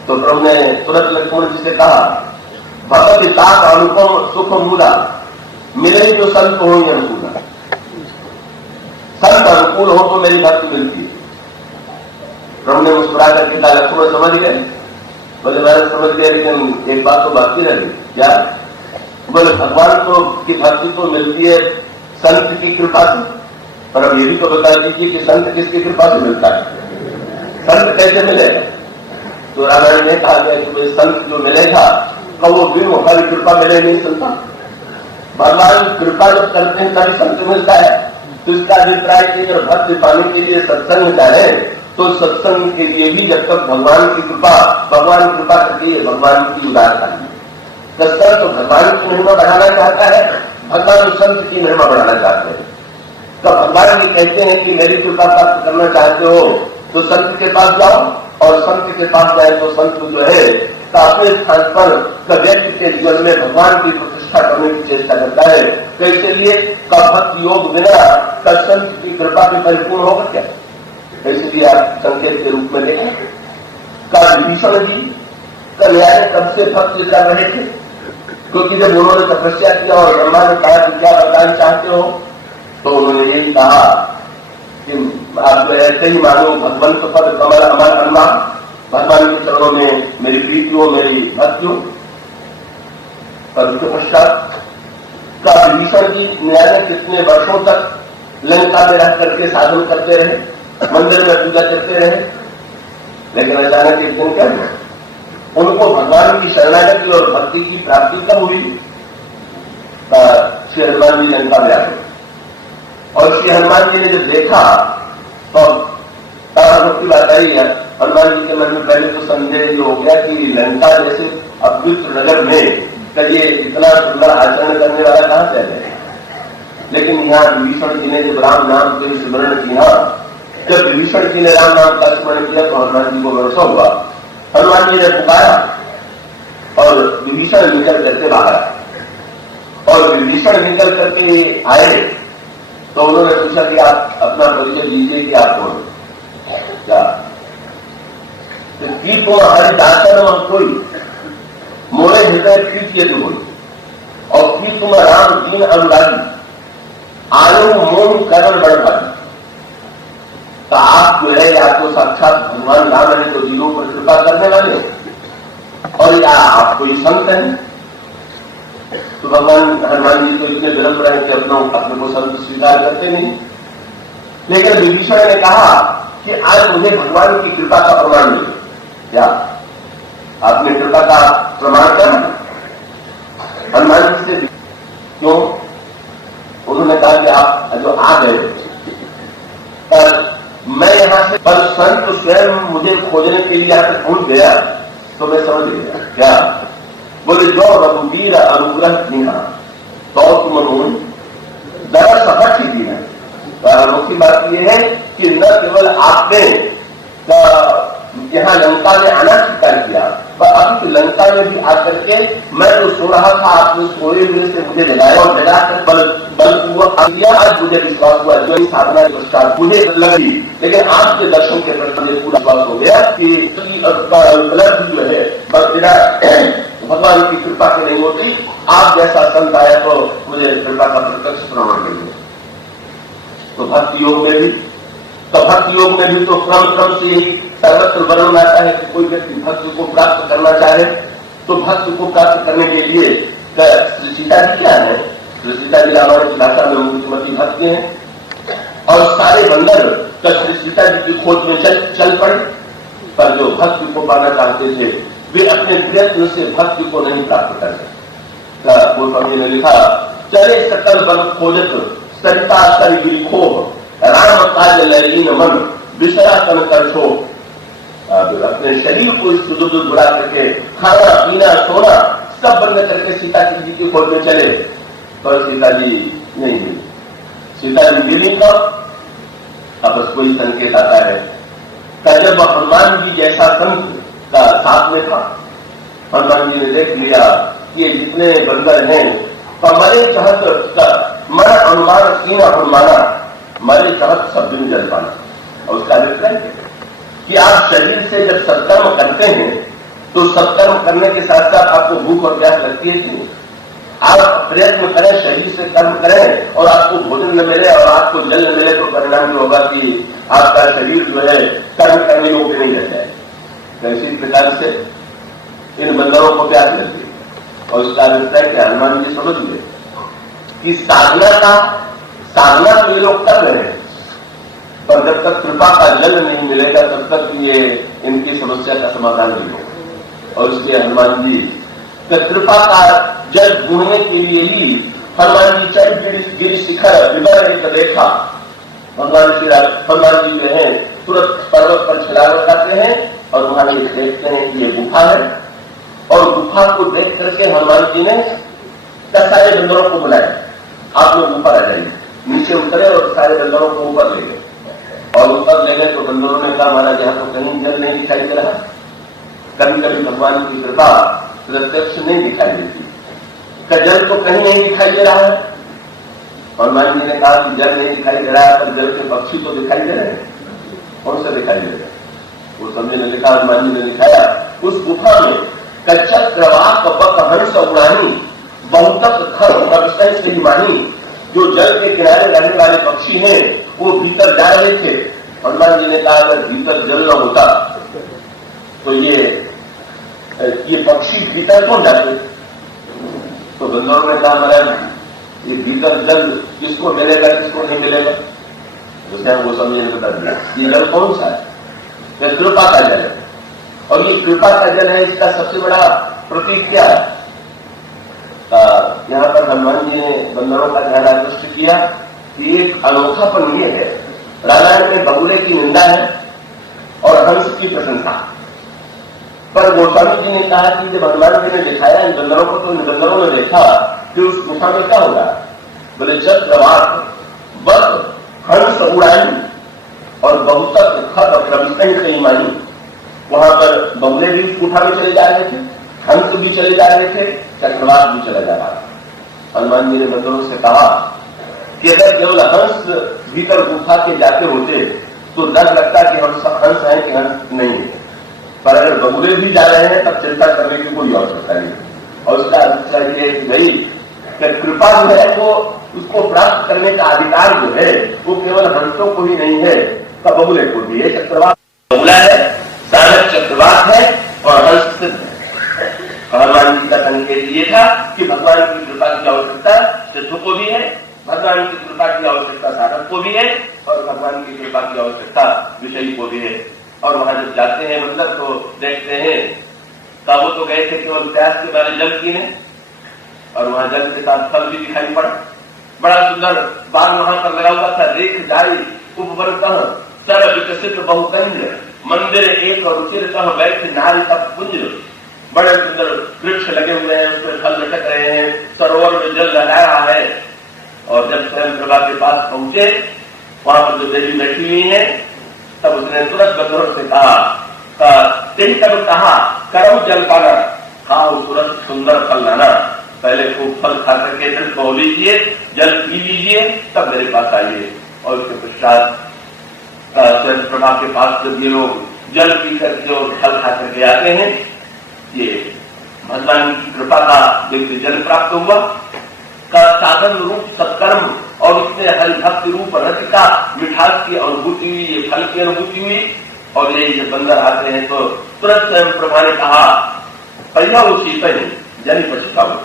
तो प्रभु ने तुरंत लक्ष्मण जी से कहा भगवती ताक अनुपम सुख मूला मिले जो संत हो ही अनुकूला। संत अनुकूल हो तो मेरी भक्ति मिलती है। प्रभु ने मुस्कुरा करके कहा लक्ष्मण समझ गए? बोले मैंने समझ गया, लेकिन एक बात तो बाकी रही। क्या? बोले भगवान को की भक्ति तो मिलती है संत की कृपा से, पर अब ये भी तो बता दीजिए कि संत किसकी कृपा से मिलता है, संत कैसे मिलेगा? तो रामायण में कहा गया कि संत जो मिलेगा तो वो भी हमारी कृपा मिले नहीं संता। भगवान कृपा जब करते हैं तभी संत मिलता है। तो इसका अभिप्राय कि अगर भक्ति पाने के लिए सत्संग चाहे तो सत्संग के लिए भी जब तक भगवान की कृपा, भगवान कृपा करके भगवान की उदारता है। तो संत तो भगवान की महिमा बढ़ाना चाहता है, भगवान संत की महिमा बढ़ाना चाहते हैं। तो भगवान ये कहते हैं कि मेरी कृपा प्राप्त करना चाहते हो तो संत के पास जाओ, और संत के पास जाए तो संत जो है तो अपने स्थान पर व्यक्ति के जीवन में भगवान की प्रतिष्ठा करने की चेष्टा करता है। तो इसलिए भक्ति योग बिना संत की कृपा के परिपूर्ण होगा क्या? इसलिए आप संकेत के रूप में देखें का विभीषण जी कल्याण कब से भक्ति कर रहे थे, क्योंकि जब उन्होंने तपस्या किया और ब्रह्मा ने कहा कि क्या बताना चाहते हो, तो उन्होंने यही कहा कि आप ऐसे ही मानो भगवंत पद कमल अमर अन्मा, भगवान के चरणों में मेरी प्रीति हो, मेरी भक्ति हो। पर उसके पश्चात का विभीषण जी न्याय कितने वर्षों तक लंका में रह करके साधन करते रहे, मंदिर में पूजा करते रहे, लेकिन अचानक एक दिन क्या उनको भगवान की शरणागति और भक्ति की प्राप्ति कब हुई? श्री हनुमान जी लंका में आ गए, और श्री हनुमान जी ने जब देखा तो की बात आई है। हनुमान जी के मन में पहले तो संदेह हो गया कि लंका जैसे अपवित्र नगर में ये इतना सुंदर आचरण करने वाला कहां से है। लेकिन यहाँ विभीषण जी ने जब राम नाम के स्मरण किया, जब विभीषण जी ने राम नाम का स्मरण किया तो हनुमान जी को भरोसा हुआ। हनुमान जी ने पुकारा और विभीषण निकल करके बाहर आए, और विभीषण निकल करके आए तो उन्होंने पूछा कि आप अपना परिचय दीजिए कि आप कौन क्या? तो की तो हमारी दासन और कोई मोड़े हृदय प्रीतिय तो बोली, और की तुम राम दीन अनुरागी आयु मोह करण बढ़। तो आप जो है या तो साक्षात भगवान राम है तो जीवों पर कृपा करने वाले, और या आप कोई संत हैं। तो भगवान हनुमान जी तो इतने विलंब रहे कि अपने को संत स्वीकार करते नहीं। लेकिन विभीषण ने कहा कि आज मुझे भगवान की कृपा का प्रमाण मिले। क्या आपने कृपा का प्रमाण क्या? हनुमान जी से क्यों? उन्होंने कहा कि आप जो आ गए पर मैं यहां से, पर संत स्वयं मुझे खोजने के लिए यहां तक पहुंच गया तो मैं समझ गया। क्या बोले? जो रघुवीर अनुग्रह किया तो तुम दरअस हट ही दी है। अनोखी बात यह है कि न केवल आपने यहाँ लंका में आना स्वीकार किया, पर अभी लंका में भी आकर के मैं तो सो रहा था, आपने सोए हुए से मुझे जगाया और जगाकर बल दिया। आज मुझे विश्वास हुआ जो साधना के पश्चात मुझे लगी, लेकिन आपके दर्शन के प्रति मुझे पूरा विश्वास हो गया कि उपलब्धि जो है बिना भगवान की कृपा से नहीं होती। आप जैसा संत आया तो मुझे कृपा का प्रत्यक्ष प्रमाण मिल गया। तो भक्ति योग में भी तो क्रम से ही सर्वत्र वर्णन आता है कि कोई व्यक्ति भक्ति को प्राप्त करना चाहे तो भक्ति को प्राप्त करने के लिए सीता जी क्या है? सीता जी रामायण की भाषा में मूर्तिमती भक्ति है, और सारे बंदर श्री सीता जी की खोज में चल पड़े। पर जो भक्ति को पाना चाहते थे वे अपने प्रयत्न से भक्ति को नहीं प्राप्त कर सकते। गोस्वामी ने लिखा, चले सकल बल खोजत सरिता सर खो राम काज ललीन मन विषया तन कर छो। अपने शरीर को सुदृढ़ बुरा करके खाना पीना सोना सब बंद करके सीता जी की खोज में चले, पर सीता जी नहीं मिली। सीता जी मिली कब? आपस को ही संकेत आता है कि जब हनुमान जी जैसा संत का साथ में था, हनुमान जी ने देख लिया ये जितने बंदर हैं तो मरे चाहत मन अनुमान कीन हनुमाना, मरे चाहत सब दिन जल पाना। और उसका अभिप्राय है कि आप शरीर से जब सत्कर्म करते हैं तो सत्कर्म करने के साथ साथ आपको भूख और प्यास लगती है कि नहीं? आप प्रयत्न करें, शरीर से कर्म करें और आपको भोजन न मिले और आपको जल न मिले तो परिणाम ये होगा कि आपका शरीर जो है कर्म करने योग्य नहीं रह जाए। तो इसी प्रकार से इन बंदरों को प्यास लगती है। और उसका अभिप्राय कि हनुमान जी समझ लिए कि साधना तो ये लोग कर रहे हैं, पर जब तक कृपा का जल नहीं मिलेगा तब तक ये इनकी समस्या का समाधान नहीं होगा। और इसलिए हनुमान जी कृपा का जल ढूंढने के लिए ही हनुमान जी चढ़ गिरी शिखर विवर देखा। हनुमान जी जो है तुरंत पर्वत पर छलांग लगाते हैं और वहां ये देखते हैं कि ये गुफा है। और गुफा को देख करके हनुमान जी ने सारे बंदरों को बुलाया, आप लोग ऊपर आ जाइए। नीचे उतरे और सारे बंदरों को ऊपर ले गए। और ऊपर ले गए तो बंदरों ने कहा महाराज यहाँ तो कहीं जल नहीं दिखाई दे रहा। कभी कभी भगवान की कृपा प्रत्यक्ष नहीं दिखाई देती, का जल तो कहीं नहीं दिखाई दे रहा है। हनुमान जी ने कहा कि जल नहीं दिखाई दे रहा है, पर जल के पक्षी तो दिखाई दे रहे हैं। कौन से दिखाई दे रहे हैं? वो समझे ने लिखा, हनुमान जी ने दिखाया उस गुफा में कच्चक्रवाक बक हंस उड़ानी बहुतक खर से मानी, जो जल के किनारे रहने वाले पक्षी हैं वो भीतर जा रहे थे। हनुमान जी ने कहा अगर भीतर जल न होता तो ये पक्षी भीतर कौन जाते? तो बंदरों ने कहा महाराज ये भीतर जल किसको मिलेगा किसको नहीं मिलेगा? तो वो समझे ने बता दिया ये जल कौन सा है? ये कृपा का जल है। और ये कृपा का जल है, इसका सबसे बड़ा प्रतीक क्या है? यहां पर हनुमान जी ने बंदरों का ध्यान आकृष्ट किया कि एक अनोखापन ये है, रामायण में बगुले की निंदा है और हंस की प्रशंसा। पर गोस्वामी जी ने कहा कि जब हनुमान जी ने दिखाया इन बंदरों को तो इन बंदरों ने देखा कि उस गुफा में क्या होगा? बोले चक्रवाक बक हंस उड़ाई और बहुतक खत प्रविष्ट कहीं मानी। वहां पर बगुले भी गुफा में चले जा रहे थे, हंस भी चले जा रहे थे, चक्रवाक भी चला जा रहा था। हनुमान जी ने बंदरों से कहा कि अगर केवल हंस भीतर गुफा के जाते होते तो डर लगता कि हम हंस हैं कि हंस नहीं है, पर अगर बगुले भी जा रहे हैं तब चिंता करने की कोई आवश्यकता नहीं। और उसका अभिप्राय ये है कि भाई कृपा जो है वो उसको प्राप्त करने का अधिकार जो है वो केवल हंसों को ही नहीं है, तब बगुले को भी है। चक्रवाक बगुला है, साधक चक्रवाक है और हंस सिद्ध है। हनुमान जी का संकेत ये था कि भगवान की कृपा की आवश्यकता सिद्ध को भी है, भगवान की कृपा की आवश्यकता साधक को भी है और भगवान की कृपा की आवश्यकता विषयी को भी है। और वहां जब जाते हैं मंदिर तो देखते हैं तब वो तो गए थे केवल प्यास के बारे जल पीने और वहां जल के साथ फल भी दिखाई पड़ा। बड़ा सुंदर बाग वहां पर लगा हुआ था, रेख जाई उपवरतः सर विकसित बहुकंज मंदिर एक और रुचिर कह बैठ नारी तक पुंज। बड़े सुंदर वृक्ष लगे हुए हैं, उसमें फल लटक रहे हैं, सरोवर में जल लहरा रहा है। और जब स्वयं प्रभा के पास पहुंचे वहां पर जो देवी बैठी हुई है तब उसने तुरंत बंदरों से कहा तब कहा करम जल पाना, खाओ तुरंत सुंदर फल लाना। पहले खूब फल खा करके फिर सो लीजिए, जल पी लीजिए, तब मेरे पास आइए। और उसके पश्चात स्वयं प्रभा के पास जब ये लोग जल पी करके और फल खा करके आते हैं, ये भगवान की कृपा का व्यक्ति जल प्राप्त हुआ का साधन रूप सत्कर्म और उसमें हरिभक्ति रूप रस का मिठास की अनुभूति हुई, ये फल की अनुभूति हुई। और ये जब बंदर आते हैं तो तुरंत स्वयं प्रभा ने कहा पहला वो सीता ही जल पछता हो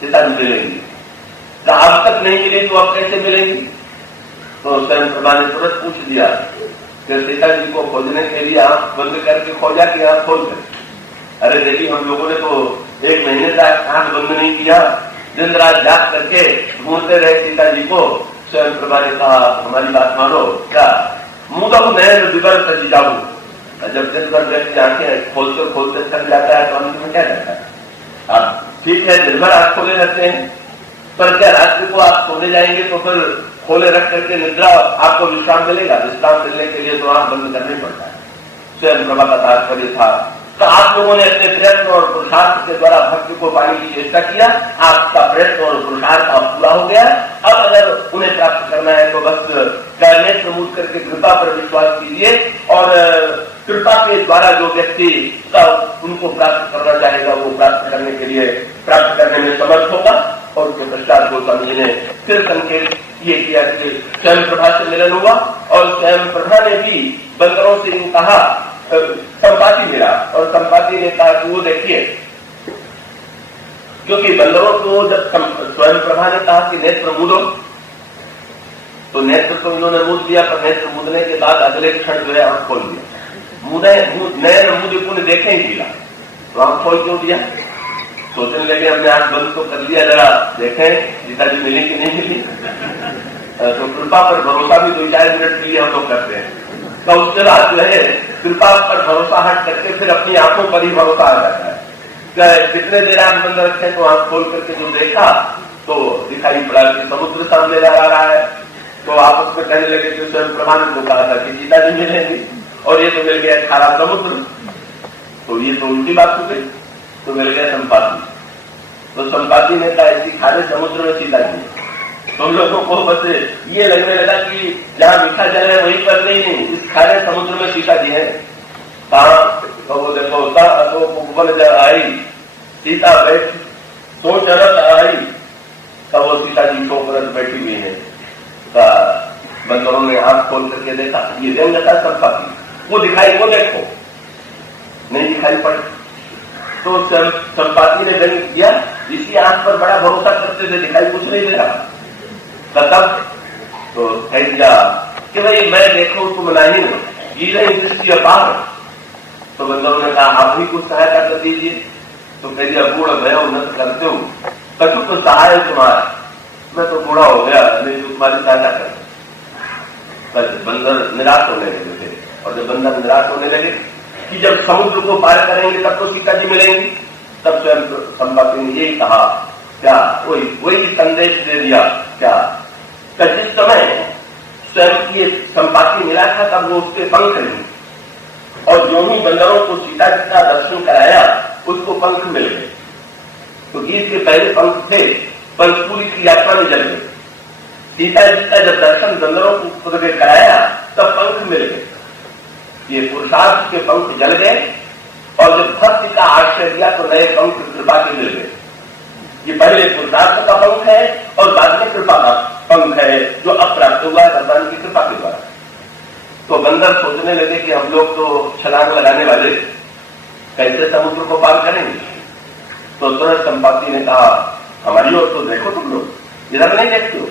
सीता जी मिलेंगी, अब तक नहीं मिलेगी तो अब कैसे मिलेंगी? तो स्वयं प्रभा ने तुरंत पूछ दिया कि सीता जी को खोजने के लिए आंख बंद करके खोजा कि आंख खोल कर? अरे देखिए हम लोगों ने तो 1 महीने तक आंख बंद नहीं किया, दिन रात जाग करके ढूंढते रहे सीता जी को। स्वयं प्रभा ने कहा हमारी बात मानो, क्या मुदम नयन दिगर सजी जाऊं। जब दिन भर व्यक्ति आंखें खोलते खोलते थक जाता है तो अंत में क्या करता है? आप ठीक है दिन भर आंख खोले रहते हैं, पर क्या रात्रि को आप सोने जाएंगे तो फिर खोले रख करके निद्रा आपको विश्राम मिलेगा, विश्राम मिलने के लिए तो आंख बंद करनी पड़ता है। स्वयं प्रभा का तात्पर्य था। तो आप लोगों ने अपने प्रयत्न और पुरुषार्थ के द्वारा भक्ति को पाने की चेष्टा किया, आपका प्रयत्न और पुरुषार्थ अब पूरा हो गया। अब अगर उन्हें प्राप्त करना है तो बस नेत्र मूड करके कृपा पर विश्वास कीजिए और कृपा के द्वारा जो व्यक्ति उनको प्राप्त करना चाहेगा वो प्राप्त करने के लिए प्राप्त करने में समर्थ होगा। और उसके पश्चात गोस्वामी जी ने फिर संकेत ये किया कि स्वयं प्रभा से मिलन हुआ और स्वयं प्रभा ने भी बंदरों से यूं कहा, संपाति मिला और संपाति ने कहा कि वो देखिए, क्योंकि बंदरों को जब स्वयं प्रभा ने कहा कि नेत्र मूदो, तो नेत्र तो इन्होंने मूद दिया, पर नेत्र मूदने के बाद अगले क्षण जो है आंख खोल दिया। नैन मुझे पुण्य देखे ही दिया, तो आंख खोल क्यों दिया? सोचने लगे हमने आंख बंद तो कर लिया, जरा देखें सीता जी मिली कि नहीं मिली। तो कृपा पर भरोसा भी 2-4 मिनट के लिए हम लोग करते हैं। तो उसके बाद जो है कृपा पर भरोसा हट करके फिर अपनी आंखों पर ही भरोसा आ जाता है। कितने देर आंख बंद रखे तो आंख खोल करके जो देखा तो दिखाई पड़ा कि समुद्र सामने लगा रहा है। तो आपस में कहने लगे कि स्वयं प्रभा ने तो कहा था कि सीता जी मिलेंगी और ये तो मिल गया खारा समुद्र, तो ये तो उल्टी बात हो गई, तो मिल गया संपाति। तो संपाति ने कहा इसी खारे समुद्र में सीता जी। तो लोगों को बस ये लगने लगा कि जहां मीठा जल है वहीं पर नहीं, इस खारे समुद्र में सीता जी है। कहा तो वो देखो तो आई सीता बैठ सोच रत आई, तब वो सीता जी सोच बैठी हुई है। बंदरों ने आंख खोल करके देखा, ये व्यंग था संपाति, वो दिखाई, वो देखो नहीं दिखाई पड़ी। तो संपाति ने व्यंग किया, इसी आंख पर बड़ा भरोसा करते थे, दिखाई कुछ नहीं दे रहा। तब तो कह दिया कि भाई मैं देखूं तुम नहीं, ये दृष्टि अपार। तो बंदरों ने कहा आप भी कुछ सहायता कर दीजिए। तो कह दिया बूढ़ भय उन्नत करते हो, कछु तो सहाय तुम्हारा, मैं तो बूढ़ा हो गया, मैं तुम्हारी सहायता कर। बंदर निराश होने लगे थे, और जब बंदर निराश होने लगे कि जब समुद्र को पार करेंगे तब तो सीता जी मिलेंगी, तब स्वयं संपाति ने यही कहा, क्या वही संदेश दे दिया क्या, जिस समय स्वयं की संपाति मिला था तब वो उसके पंख नहीं, और जो ही बंदरों को सीता जी का दर्शन कराया उसको पंख मिल गए। तो गीत के पहले पंख थे, पंचपुरी की यात्रा में जल गए। सीता जी का जब दर्शन बंदरों को कराया तब पंख मिल गए। ये पुरुषार्थ के पंख जल गए, और जब भक्ति का आश्रय दिया तो नए पंख कृपा के मिल गए। ये पहले पुरुषार्थ का पंख है और बाद में कृपा का पंख है जो अब प्राप्त हुआ है भगवान की कृपा के द्वारा। तो बंदर सोचने लगे कि हम लोग तो छलांग लगाने वाले, कैसे समुद्र को पार करेंगे। तो तुरंत संपाति ने कहा हमारी ओर तो देखो, तुम लोग इधर नहीं देखते हो।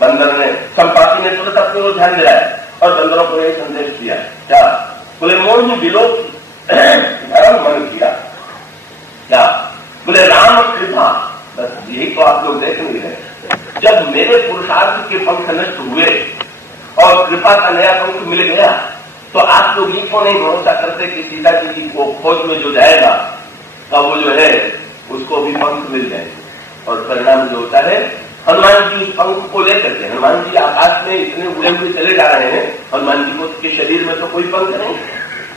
बंदर ने, संपाति ने तुरंत अपनी ओर ध्यान दिलाया और बंदरों को यही संदेश दिया, क्या बोले मोह विलोक धर्म मन किया, क्या बोले राम कृपा। बस यही तो आप लोग देख नहीं रहे। जब मेरे पुरुषार्थ के पंख नष्ट हुए और कृपा का नया पंख मिल गया, तो आप लोग ये क्यों नहीं भरोसा करते कि सीता जी को खोज में जो जाएगा तब वो जो है उसको भी पंख मिल जाए। और परिणाम जो होता है, हनुमान जी उस पंख को लेकर के, हनुमान जी आकाश में इतने उड़े हुए चले जा रहे हैं, हनुमान जी को के शरीर में तो कोई पंख नहीं,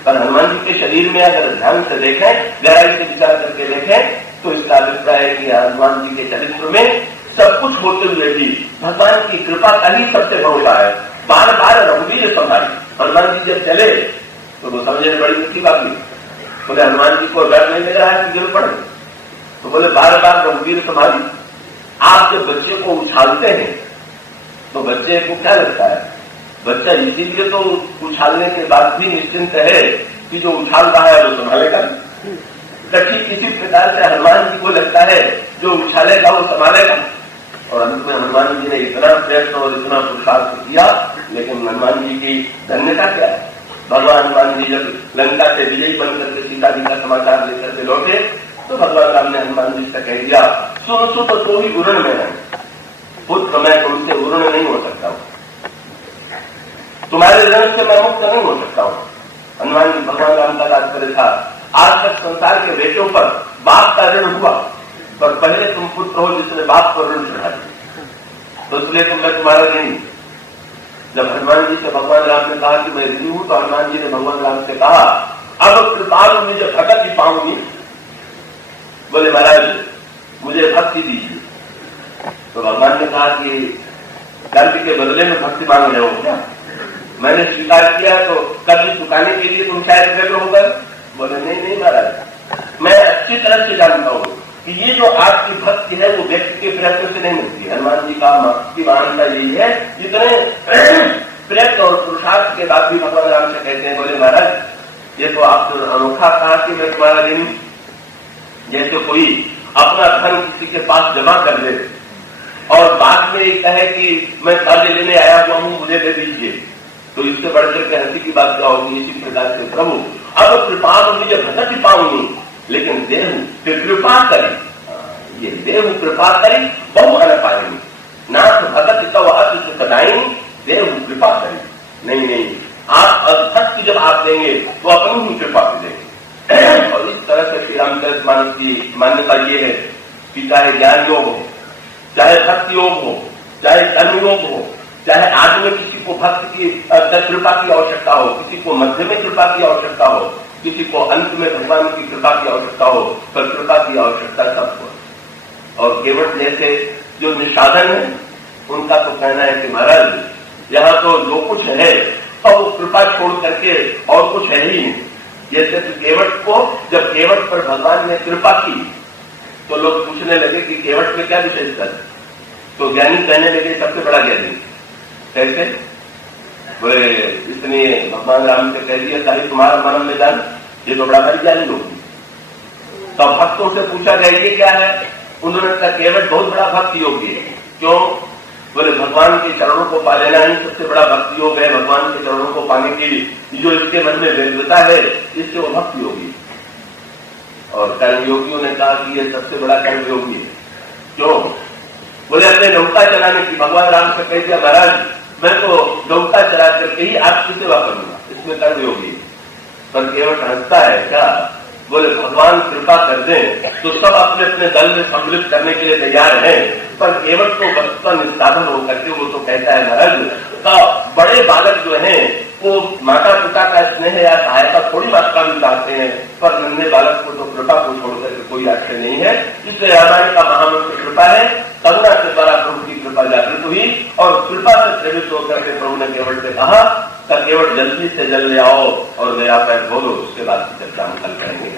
पर हनुमान जी के शरीर में अगर ध्यान से देखें, गहराई से विचार करके देखें, तो इसका अभिप्राय है कि हनुमान जी के चरित्र में सब कुछ होते हुए भी भगवान की कृपा का ही सबसे भरोसा है। बार बार रघुवीर संभाली, हनुमान जी जब चले तो वो समझे बड़ी मीठी बात हुई। बोले हनुमान जी को डर नहीं लग रहा है कि गिर पड़े, तो बोले बार बार रघुवीर संभाली। आप जब बच्चे को उछालते हैं तो बच्चे को क्या लगता है, बच्चा इसीलिए तो उछालने के बाद भी निश्चिंत है कि जो उछाल रहा है वो संभालेगा। ठीक इसी प्रकार से हनुमान जी को लगता है जो उछालेगा वो संभालेगा। और अंत में हनुमान जी ने इतना प्रयत्न और इतना पुरुषार्थ किया, लेकिन हनुमान जी की धन्यता क्या है। भगवान हनुमान जी जब लंका से विजयी बनकर के सीता जी का समाचार लेकर के लौटे, तो भगवान राम ने हनुमान जी से कह दिया, सुन सुत तो ही उरण में है, पुत्र मैं तुमसे उरण नहीं हो सकता हूं, तुम्हारे ऋण से मैं मुक्त नहीं हो सकता हूं। हनुमान जी भगवान राम का तात्पर्य था, आज तक संसार के बेटों पर बाप का ऋण हुआ, पर पहले तुम पुत्र हो जिसने बाप पर ऋण चढ़ा दिया। तो इसलिए तो मैं तुम्हारा नहीं। जब हनुमान जी से भगवान राम ने कहा कि मैं ऋषि हूं, तो हनुमान जी ने भगवान राम से कहा अब कृपालु मुझे भगत ही पाऊंगी। बोले महाराज मुझे भक्ति दीजिए। तो भगवान ने कहा कि कर्म के बदले में भक्ति मांग रहे हो क्या? मैंने स्वीकार किया तो कर्म चुकाने के लिए तुम शायद कर होगा। बोले नहीं महाराज, मैं अच्छी तरह से जानता हूं कि ये जो आपकी भक्ति है वो व्यक्ति के प्रयत्न से नहीं मिलती। हनुमान जी का भक्ति मानता यही है, जितने प्रयत्न और पुरुषार्थ के बाद भी भगवान राम से कहते हैं बोले महाराज ये तो आप अनोखा कहा कि मैं तुम्हारा ऋणी। जैसे कोई अपना धन किसी के पास जमा कर दे और बाद में कहे कि मैं कर्ज लेने आया हुआ हूं, मुझे दे दीजिए, तो इससे बढ़कर के हंसी की बात क्या होगी। इसी प्रकार से प्रभु अब कृपा मुझे भगत ही पाऊंगी, लेकिन देहु फिर कृपा करी, ये देहु कृपा करी बहु अन पाएंगे, नाथ भगत तव अति सुखदाई देहु कृपा करी। नहीं आप भक्ति जब आप देंगे तो अपनी ही कृपा से देंगे। और इस तरह से श्री रामचरितमानस की मान्यता ये है कि चाहे ज्ञान योग हो, चाहे भक्ति योग हो, चाहे कर्म योग हो, चाहे आज में किसी को भक्त की कृपा की आवश्यकता हो, किसी को मध्य में कृपा की आवश्यकता हो, किसी को अंत में भगवान की कृपा की आवश्यकता हो, पर कृपा की आवश्यकता सबको। और केवट जैसे जो निषाधन है उनका तो कहना है कि महाराज यहाँ तो जो कुछ है और वो कृपा छोड़ करके और कुछ है ही नहीं। जैसे तो केवट को जब केवट पर भगवान ने कृपा की तो लोग पूछने लगे कि केवट में क्या विशेषता है, तो ज्ञानी कहने लगे सबसे बड़ा ज्ञानी। कैसे? बोले इसलिए भगवान राम से कह दिया ताकि तुम्हारा मन में जान, ये तो बड़ा भारी ज्ञानी लोग। तो भक्तों से पूछा गया ये क्या है, उन्होंने कहा केवट बहुत बड़ा भक्ति योग है। क्यों? बोले भगवान के चरणों को पा लेना ही सबसे बड़ा भक्ति योग है। भगवान के चरणों को पाने के लिए जो इसके मन में व्यग्रता है इससे वो भक्ति योगी। और कर्मयोगियों ने कहा कि ये सबसे बड़ा कर्मयोगी है। क्यों? बोले अपने नौका चलाने की। भगवान राम से कह दिया महाराज मैं तो नौका चला करके ही आपकी सेवा करूंगा, इसमें कर्मयोगी। पर केवट हंसता है क्या? बोले भगवान कृपा कर दें तो सब अपने अपने दल में सम्मिलित करने के लिए तैयार हैं, पर केवट को वस्तुतः निस्साधन होकर के वो तो कहता है महाराज का बड़े बालक जो हैं वो माता पिता का स्नेह या सहायता थोड़ी मात्रा में चाहते हैं, पर नन्हे बालक को तो कृपा को छोड़कर के कोई आश्रय नहीं है। इसलिए रामायण का महामंत्र कृपा है। करुणा के द्वारा प्रभु की कृपा जागृत हुई और कृपा से प्रेरित होकर के प्रभु ने केवट से कहा केवट जल्दी से जल्दी आओ और मेरा पैर धो लो, उसके बाद की चर्चा हम कल करेंगे।